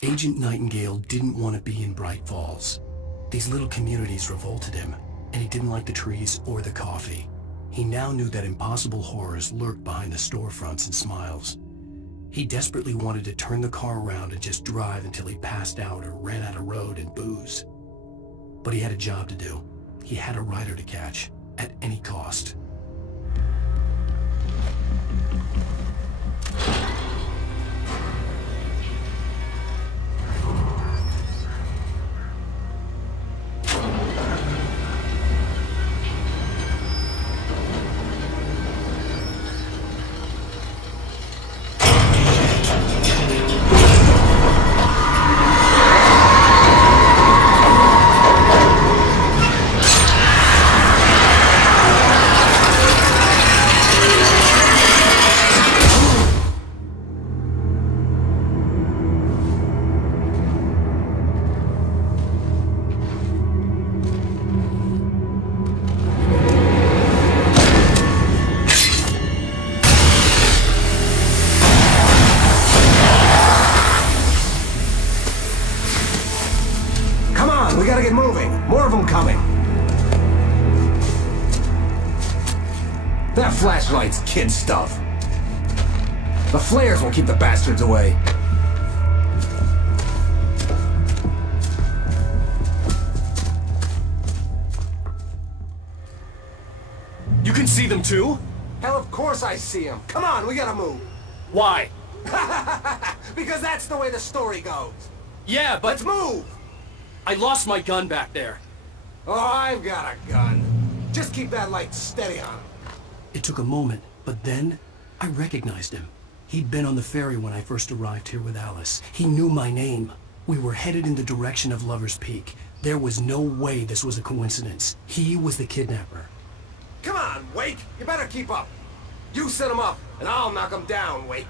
Agent Nightingale didn't want to be in Bright Falls. These little communities revolted him, and he didn't like the trees or the coffee. He now knew that impossible horrors lurked behind the storefronts and smiles. He desperately wanted to turn the car around and just drive until he passed out or ran out of road and booze. But he had a job to do. He had a rider to catch, at any cost. We gotta get moving. More of them coming. That flashlight's kid stuff. The flares will keep the bastards away. You can see them too? Hell, of course I see them. Come on, we gotta move. Why? Because that's the way the story goes. Yeah, but... Let's move! I lost my gun back there. Oh, I've got a gun. Just keep that light steady on him. It took a moment, but then I recognized him. He'd been on the ferry when I first arrived here with Alice. He knew my name. We were headed in the direction of Lover's Peak. There was no way this was a coincidence. He was the kidnapper. Come on, Wake! You better keep up. You set him up, and I'll knock him down, Wake.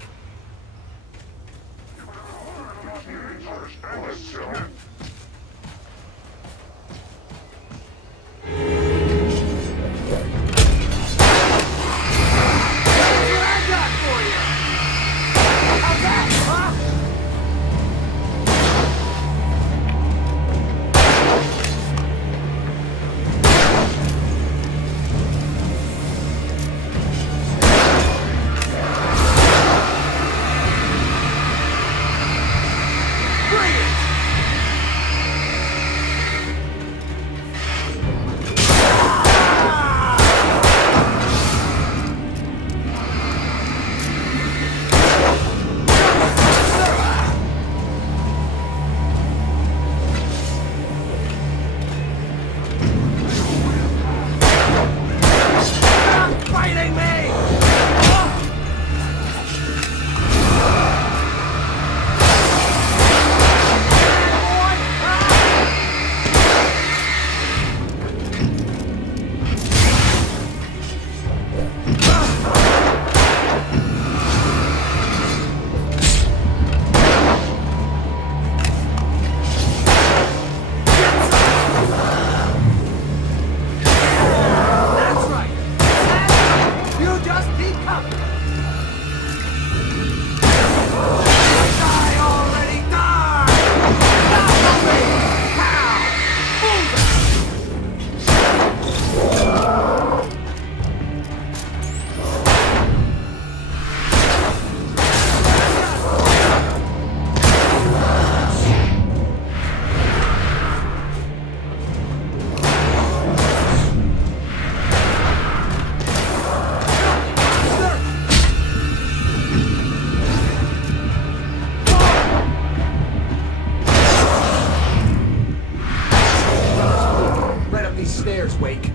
Wake.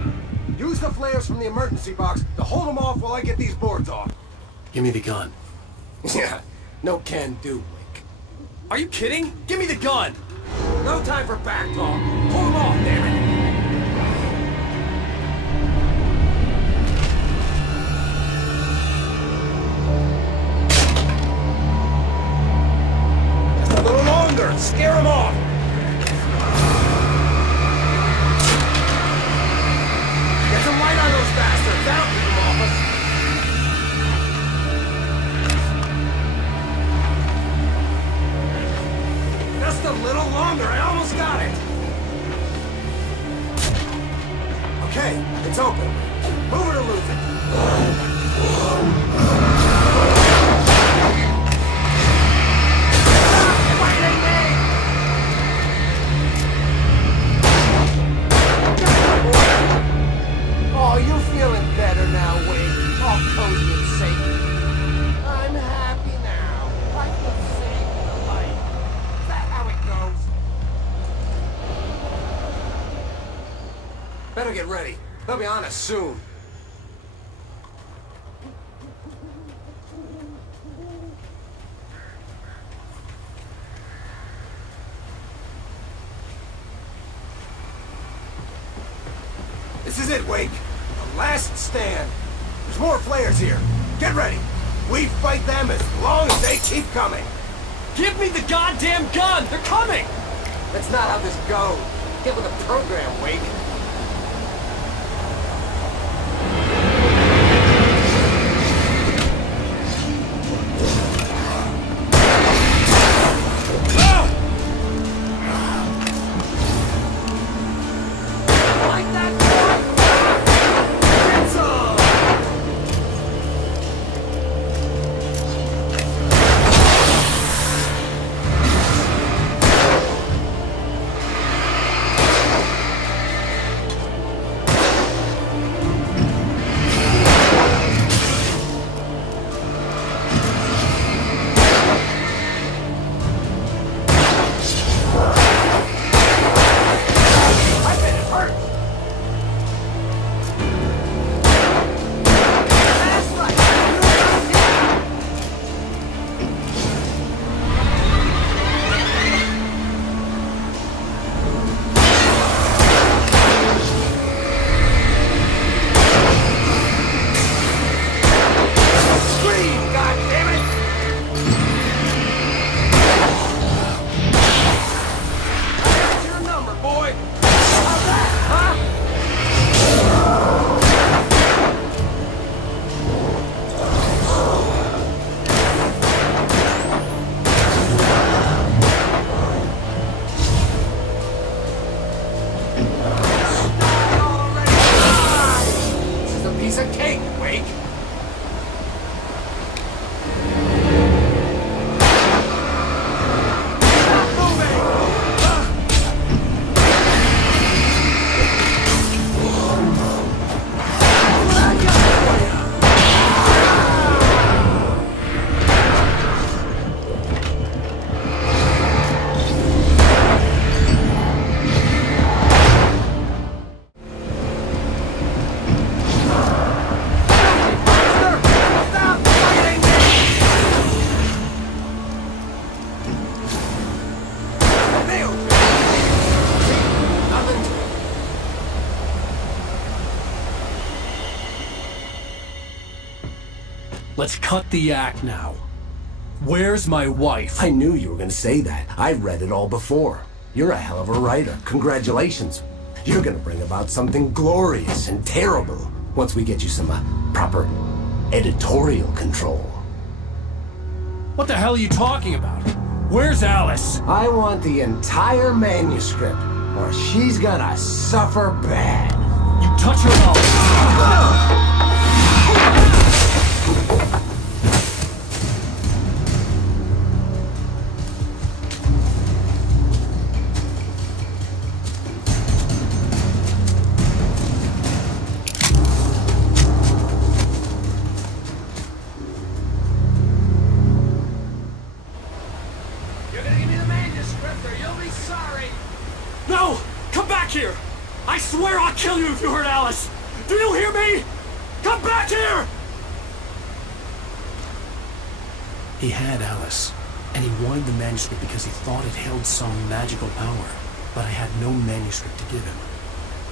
Use the flares from the emergency box to hold them off while I get these boards off. Give me the gun. Yeah, no can do, Wake. Are you kidding? Give me the gun! No time for back talk. Pull them off, damn it! Just a little longer. Scare them off. Get some light on those bastards. That'll keep them off us. Just a little longer. I almost got it. Okay, it's open. Move it or lose it. Oh, you feeling better now, Wade? All cozy and safe. I'm happy now. I feel safe in the light. Is that how it goes? Better get ready. They'll be on us soon. This is it, Wake. The last stand. There's more flares here. Get ready. We fight them as long as they keep coming. Give me the goddamn gun! They're coming! That's not how this goes. Get with the program, Wake. Let's cut the act now. Where's my wife? I knew you were gonna say that. I read it all before. You're a hell of a writer. Congratulations. You're gonna bring about something glorious and terrible once we get you some proper editorial control. What the hell are you talking about? Where's Alice? I want the entire manuscript, or she's gonna suffer bad. You touch her mouth. No! Come back here! I swear I'll kill you if you hurt Alice! Do you hear me? Come back here! He had Alice, and he wanted the manuscript because he thought it held some magical power. But I had no manuscript to give him.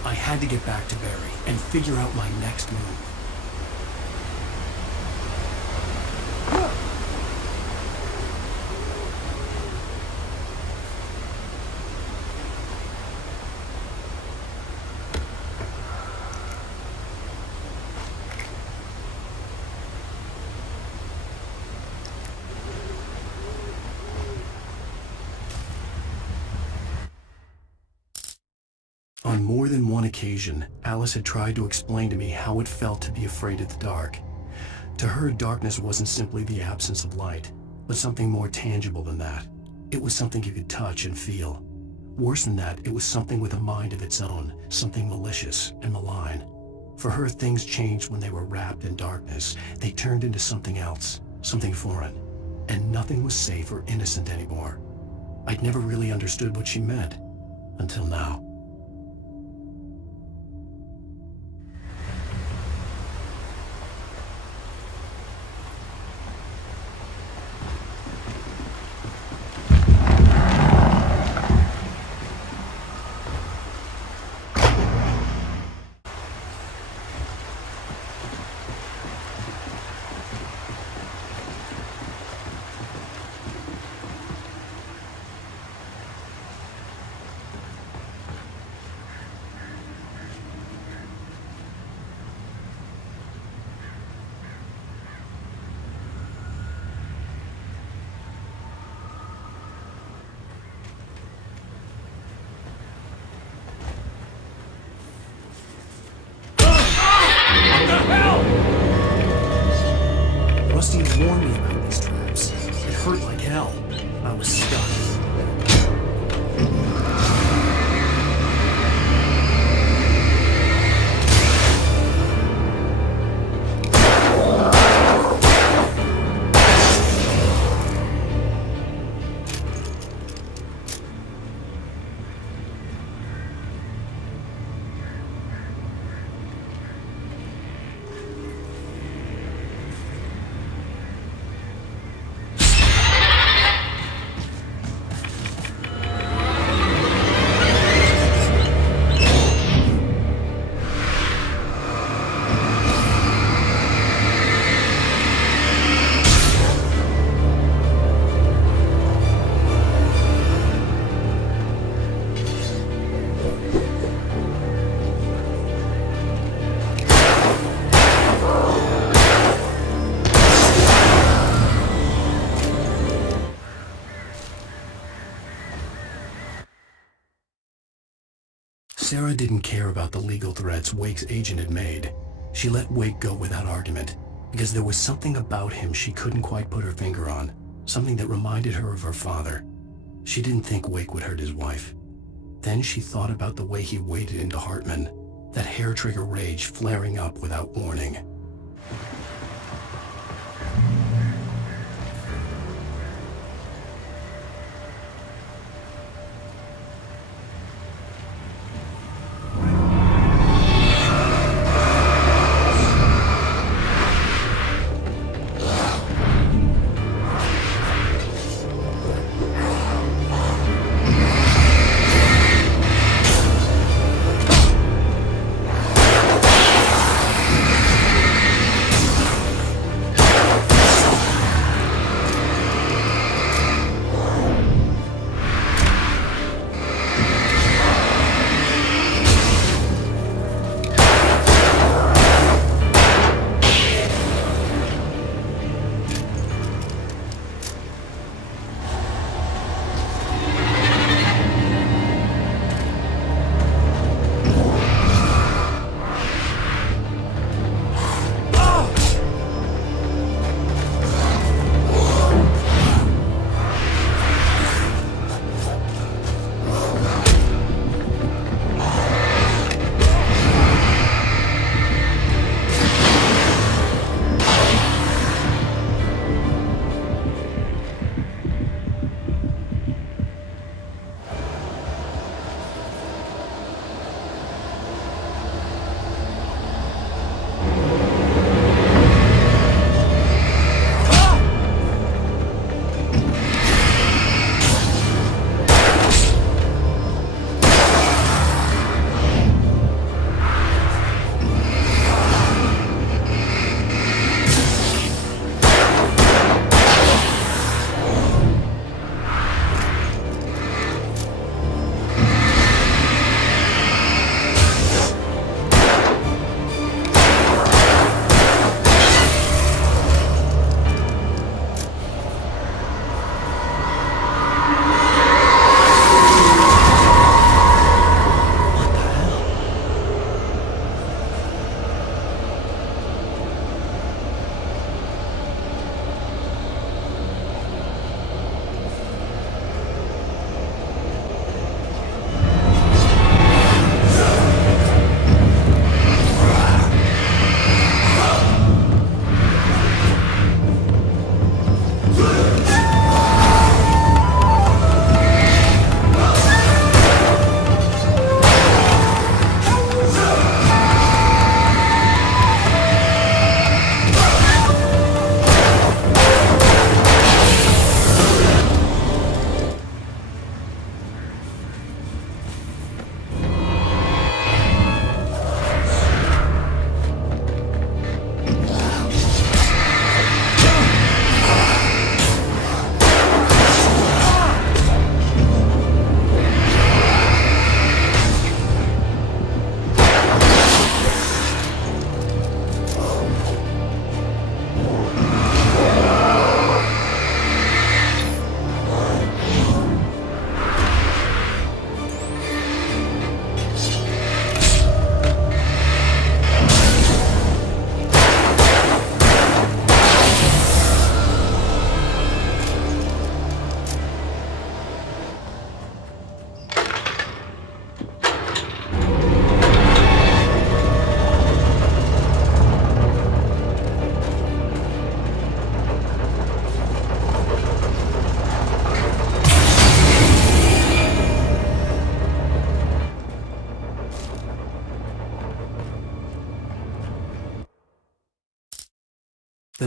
I had to get back to Barry and figure out my next move. On more than one occasion, Alice had tried to explain to me how it felt to be afraid of the dark. To her, darkness wasn't simply the absence of light, but something more tangible than that. It was something you could touch and feel. Worse than that, it was something with a mind of its own, something malicious and malign. For her, things changed when they were wrapped in darkness. They turned into something else, something foreign, and nothing was safe or innocent anymore. I'd never really understood what she meant, until now. Rusty had warned me about these traps. It hurt like hell. I was stuck. Sarah didn't care about the legal threats Wake's agent had made. She let Wake go without argument, because there was something about him she couldn't quite put her finger on, something that reminded her of her father. She didn't think Wake would hurt his wife. Then she thought about the way he waded into Hartman, that hair-trigger rage flaring up without warning.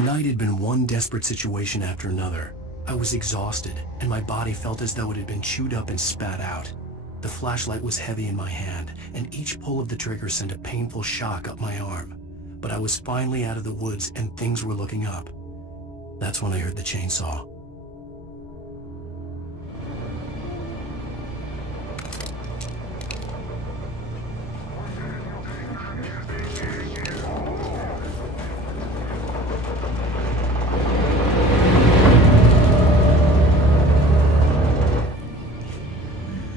night had been one desperate situation after another. I was exhausted, and my body felt as though it had been chewed up and spat out. The flashlight was heavy in my hand, and each pull of the trigger sent a painful shock up my arm. But I was finally out of the woods, and things were looking up. That's when I heard the chainsaw.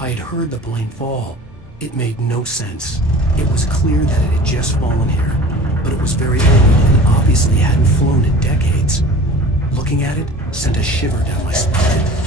I had heard the plane fall. It made no sense. It was clear that it had just fallen here, but it was very old and obviously hadn't flown in decades. Looking at it sent a shiver down my spine.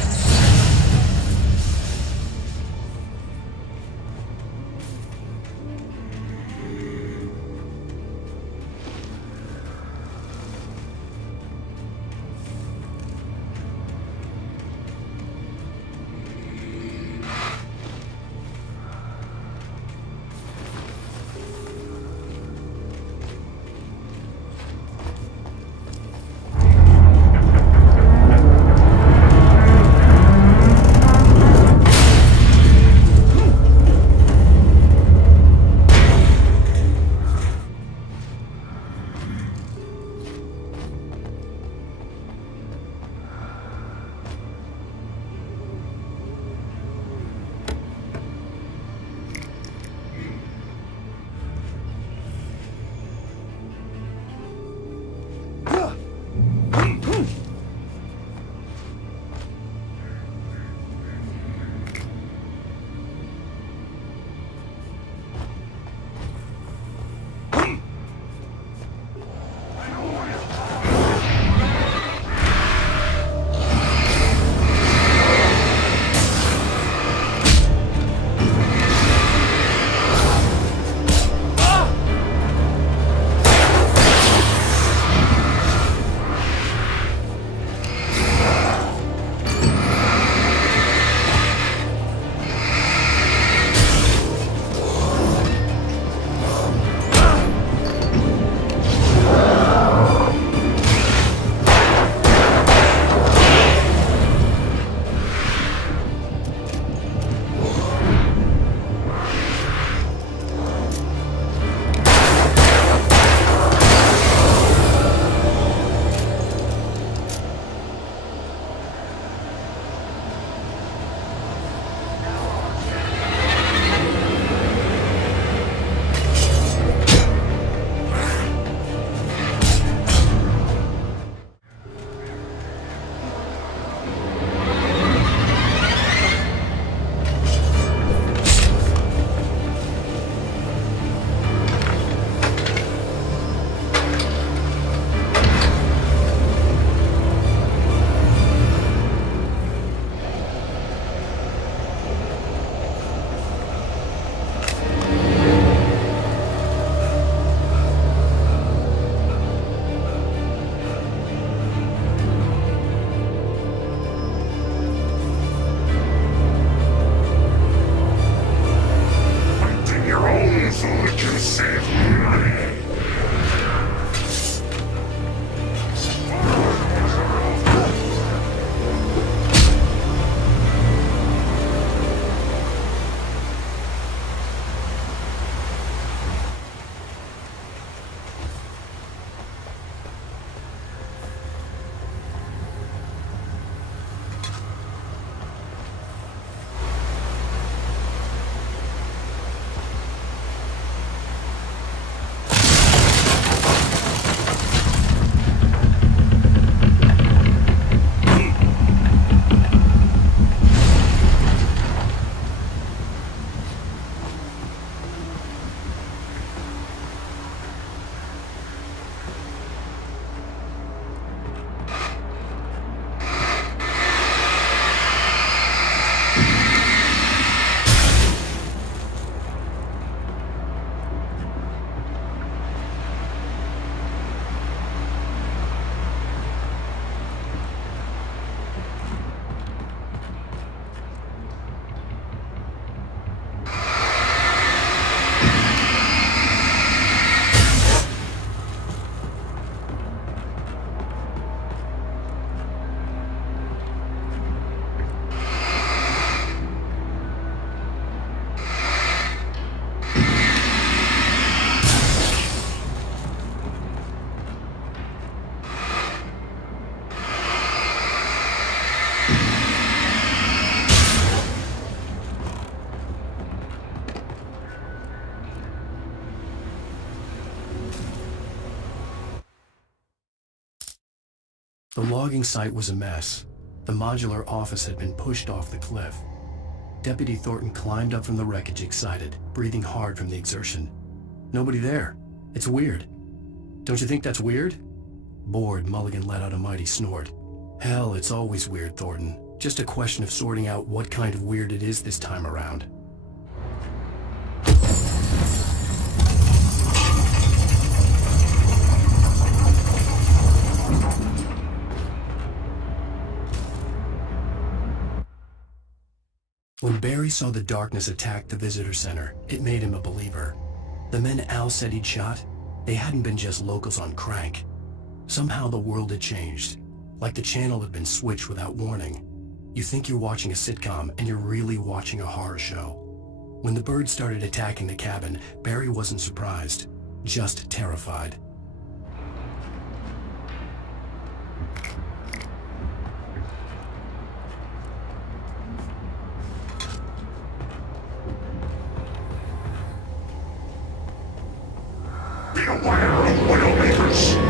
The logging site was a mess. The modular office had been pushed off the cliff. Deputy Thornton climbed up from the wreckage excited, breathing hard from the exertion. Nobody there. It's weird. Don't you think that's weird? Bored, Mulligan let out a mighty snort. Hell, it's always weird, Thornton. Just a question of sorting out what kind of weird it is this time around. When Barry saw the darkness attack the visitor center, it made him a believer. The men Al said he'd shot, they hadn't been just locals on crank. Somehow the world had changed, like the channel had been switched without warning. You think you're watching a sitcom, and you're really watching a horror show. When the birds started attacking the cabin, Barry wasn't surprised, just terrified. Beware of Widowmakers!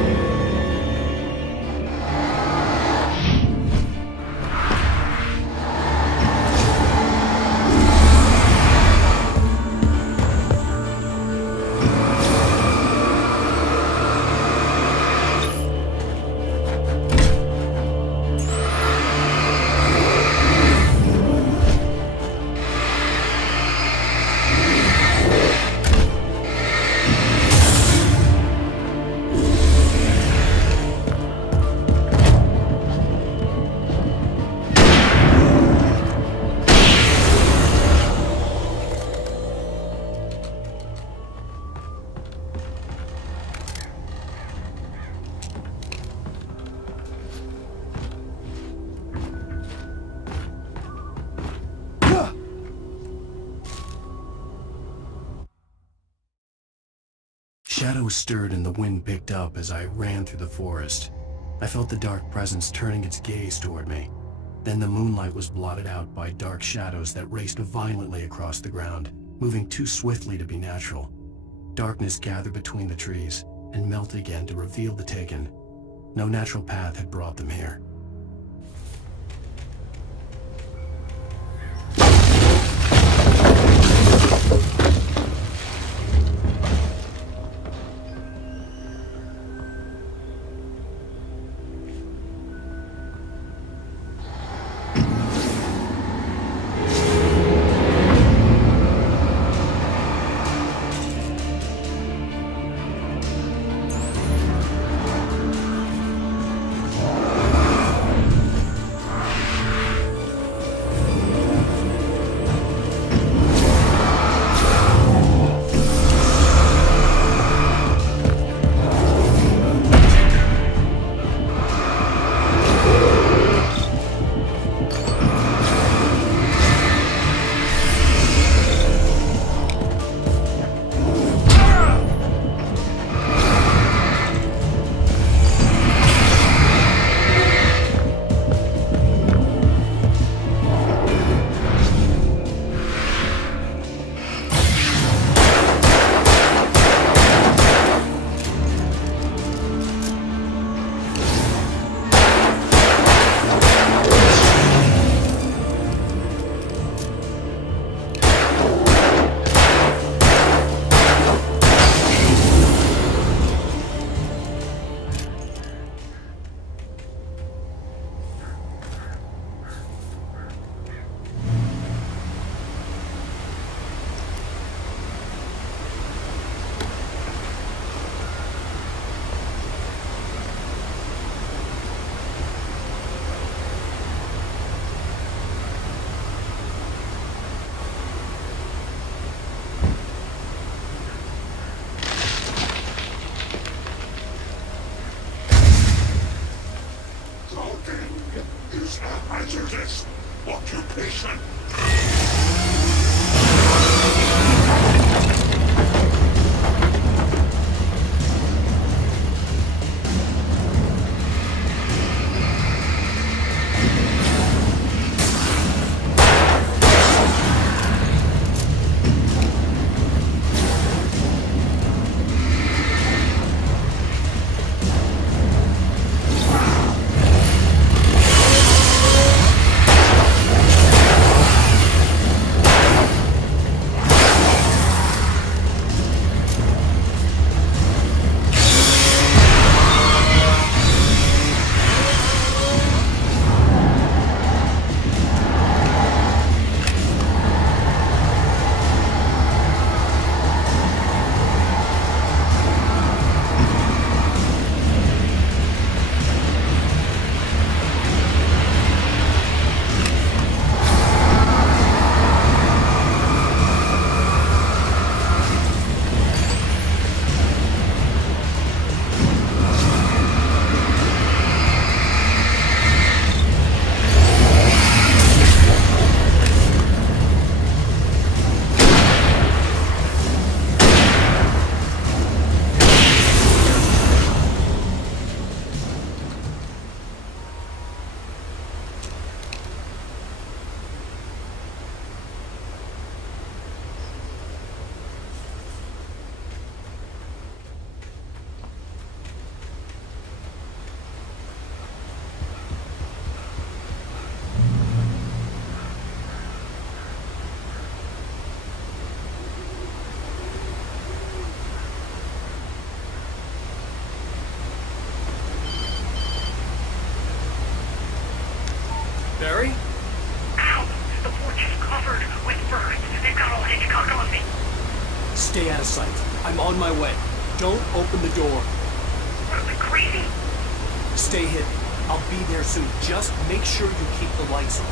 Shadows stirred and the wind picked up as I ran through the forest. I felt the dark presence turning its gaze toward me. Then the moonlight was blotted out by dark shadows that raced violently across the ground, moving too swiftly to be natural. Darkness gathered between the trees and melted again to reveal the Taken. No natural path had brought them here. is a hazardous occupation. Get your car on me. Stay out of sight. I'm on my way. Don't open the door. What, am I crazy? Stay hidden. I'll be there soon. Just make sure you keep the lights on.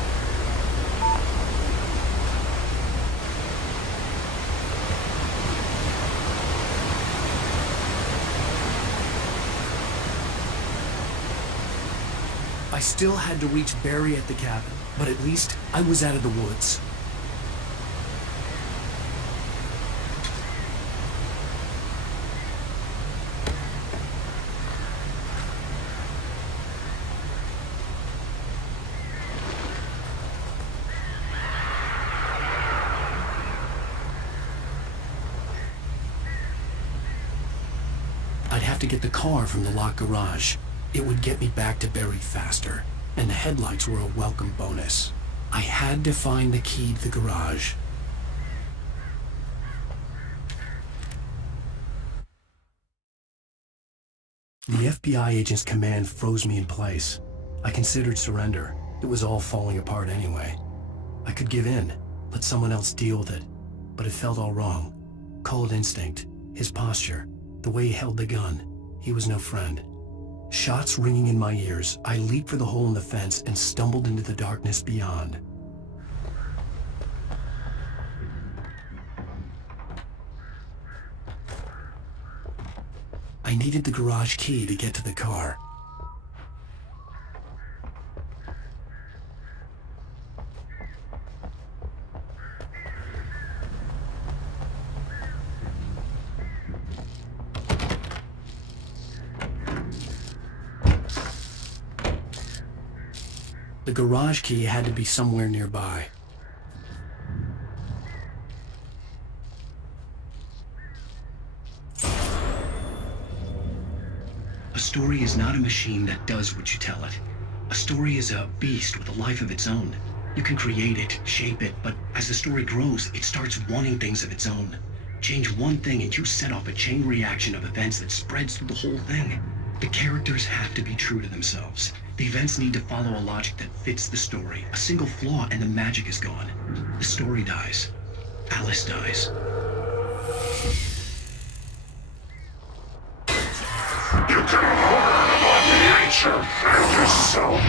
I still had to reach Barry at the cabin, but at least I was out of the woods. I'd have to get the car from the locked garage. It would get me back to Barry faster, and the headlights were a welcome bonus. I had to find the key to the garage. The FBI agent's command froze me in place. I considered surrender. It was all falling apart anyway. I could give in, let someone else deal with it, but it felt all wrong. Call it instinct, his posture, the way he held the gun. He was no friend. Shots ringing in my ears, I leaped for the hole in the fence and stumbled into the darkness beyond. I needed the garage key to get to the car. The garage key had to be somewhere nearby. A story is not a machine that does what you tell it. A story is a beast with a life of its own. You can create it, shape it, but as the story grows, it starts wanting things of its own. Change one thing and you set off a chain reaction of events that spreads through the whole thing. The characters have to be true to themselves. The events need to follow a logic that fits the story. A single flaw and the magic is gone. The story dies. Alice dies. You can learn about nature and yourself.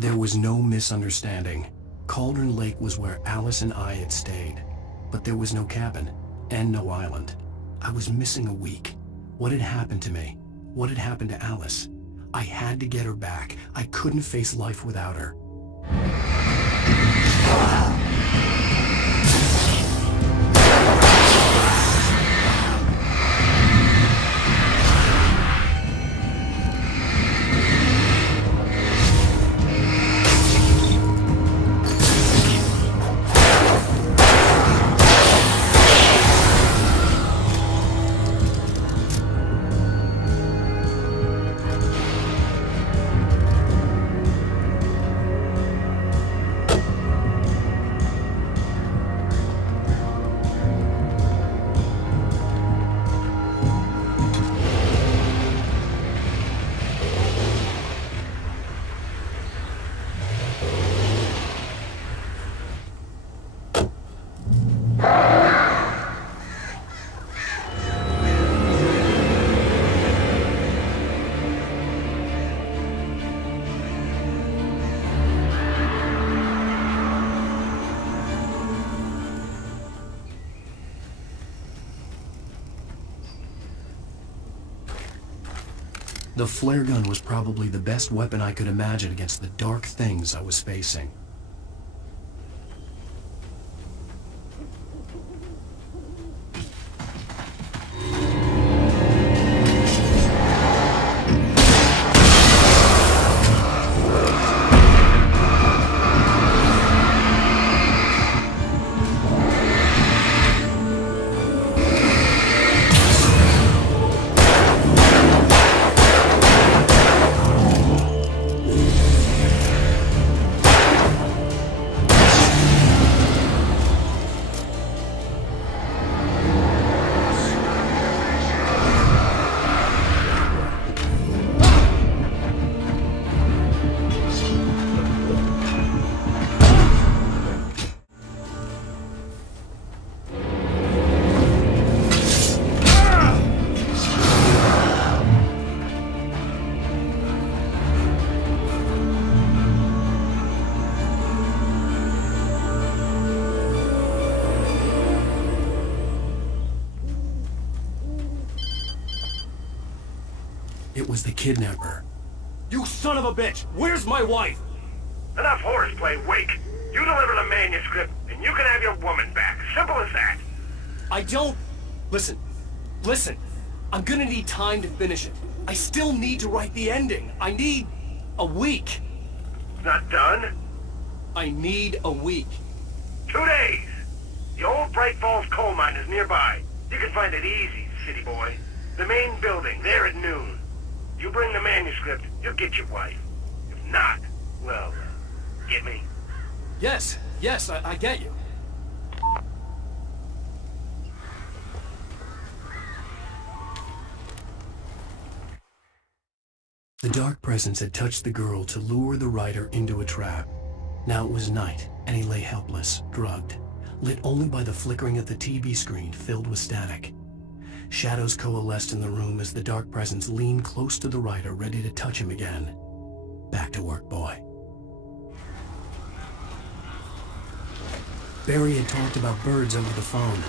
There was no misunderstanding. Cauldron Lake was where Alice and I had stayed, but there was no cabin and no island. I was missing a week. What had happened to me? What had happened to Alice? I had to get her back. I couldn't face life without her. The flare gun was probably the best weapon I could imagine against the dark things I was facing. It was the kidnapper. You son of a bitch! Where's my wife? Enough horseplay, Wake. You deliver the manuscript, and you can have your woman back. Simple as that. I don't... Listen. I'm gonna need time to finish it. I still need to write the ending. I need a week. Not done? I need a week. 2 days. The old Bright Falls coal mine is nearby. You can find it easy, city boy. The main building, there at noon. You bring the manuscript, you'll get your wife. If not, well, get me? Yes, I get you. The dark presence had touched the girl to lure the writer into a trap. Now it was night, and he lay helpless, drugged, lit only by the flickering of the TV screen filled with static. Shadows coalesced in the room as the dark presence leaned close to the writer, ready to touch him again. Back to work, boy. Barry had talked about birds over the phone.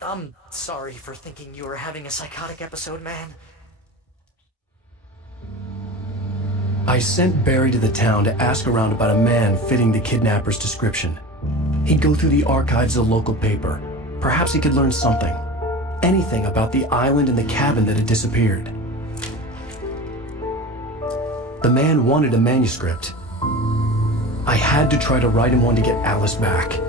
I'm sorry for thinking you were having a psychotic episode, man. I sent Barry to the town to ask around about a man fitting the kidnapper's description. He'd go through the archives of the local paper. Perhaps he could learn something. Anything about the island and the cabin that had disappeared. The man wanted a manuscript. I had to try to write him one to get Alice back.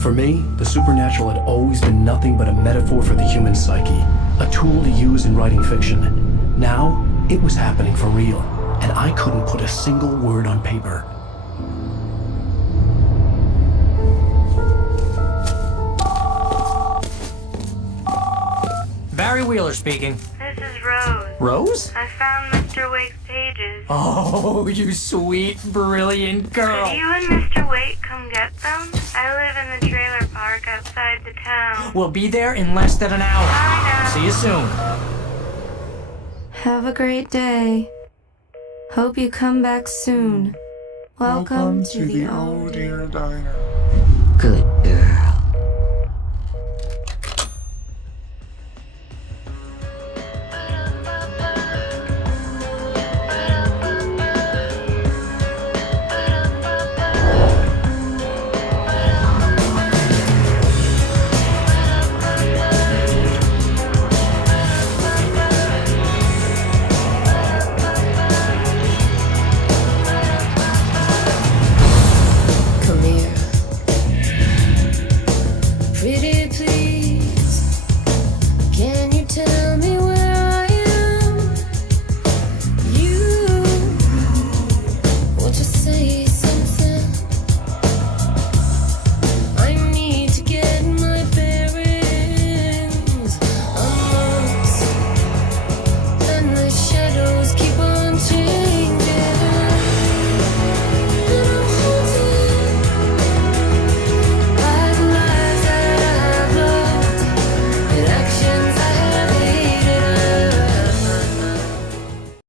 For me, the supernatural had always been nothing but a metaphor for the human psyche, a tool to use in writing fiction. Now, it was happening for real, and I couldn't put a single word on paper. Barry Wheeler speaking. This is Rose. Rose? I found Mr. Wake's pages. Oh, you sweet, brilliant girl. Could you and Mr. Wake come get them? I live in the trailer park outside the town. We'll be there in less than an hour. Bye now. See you soon. Have a great day. Hope you come back soon. Welcome to the Old Deer Diner.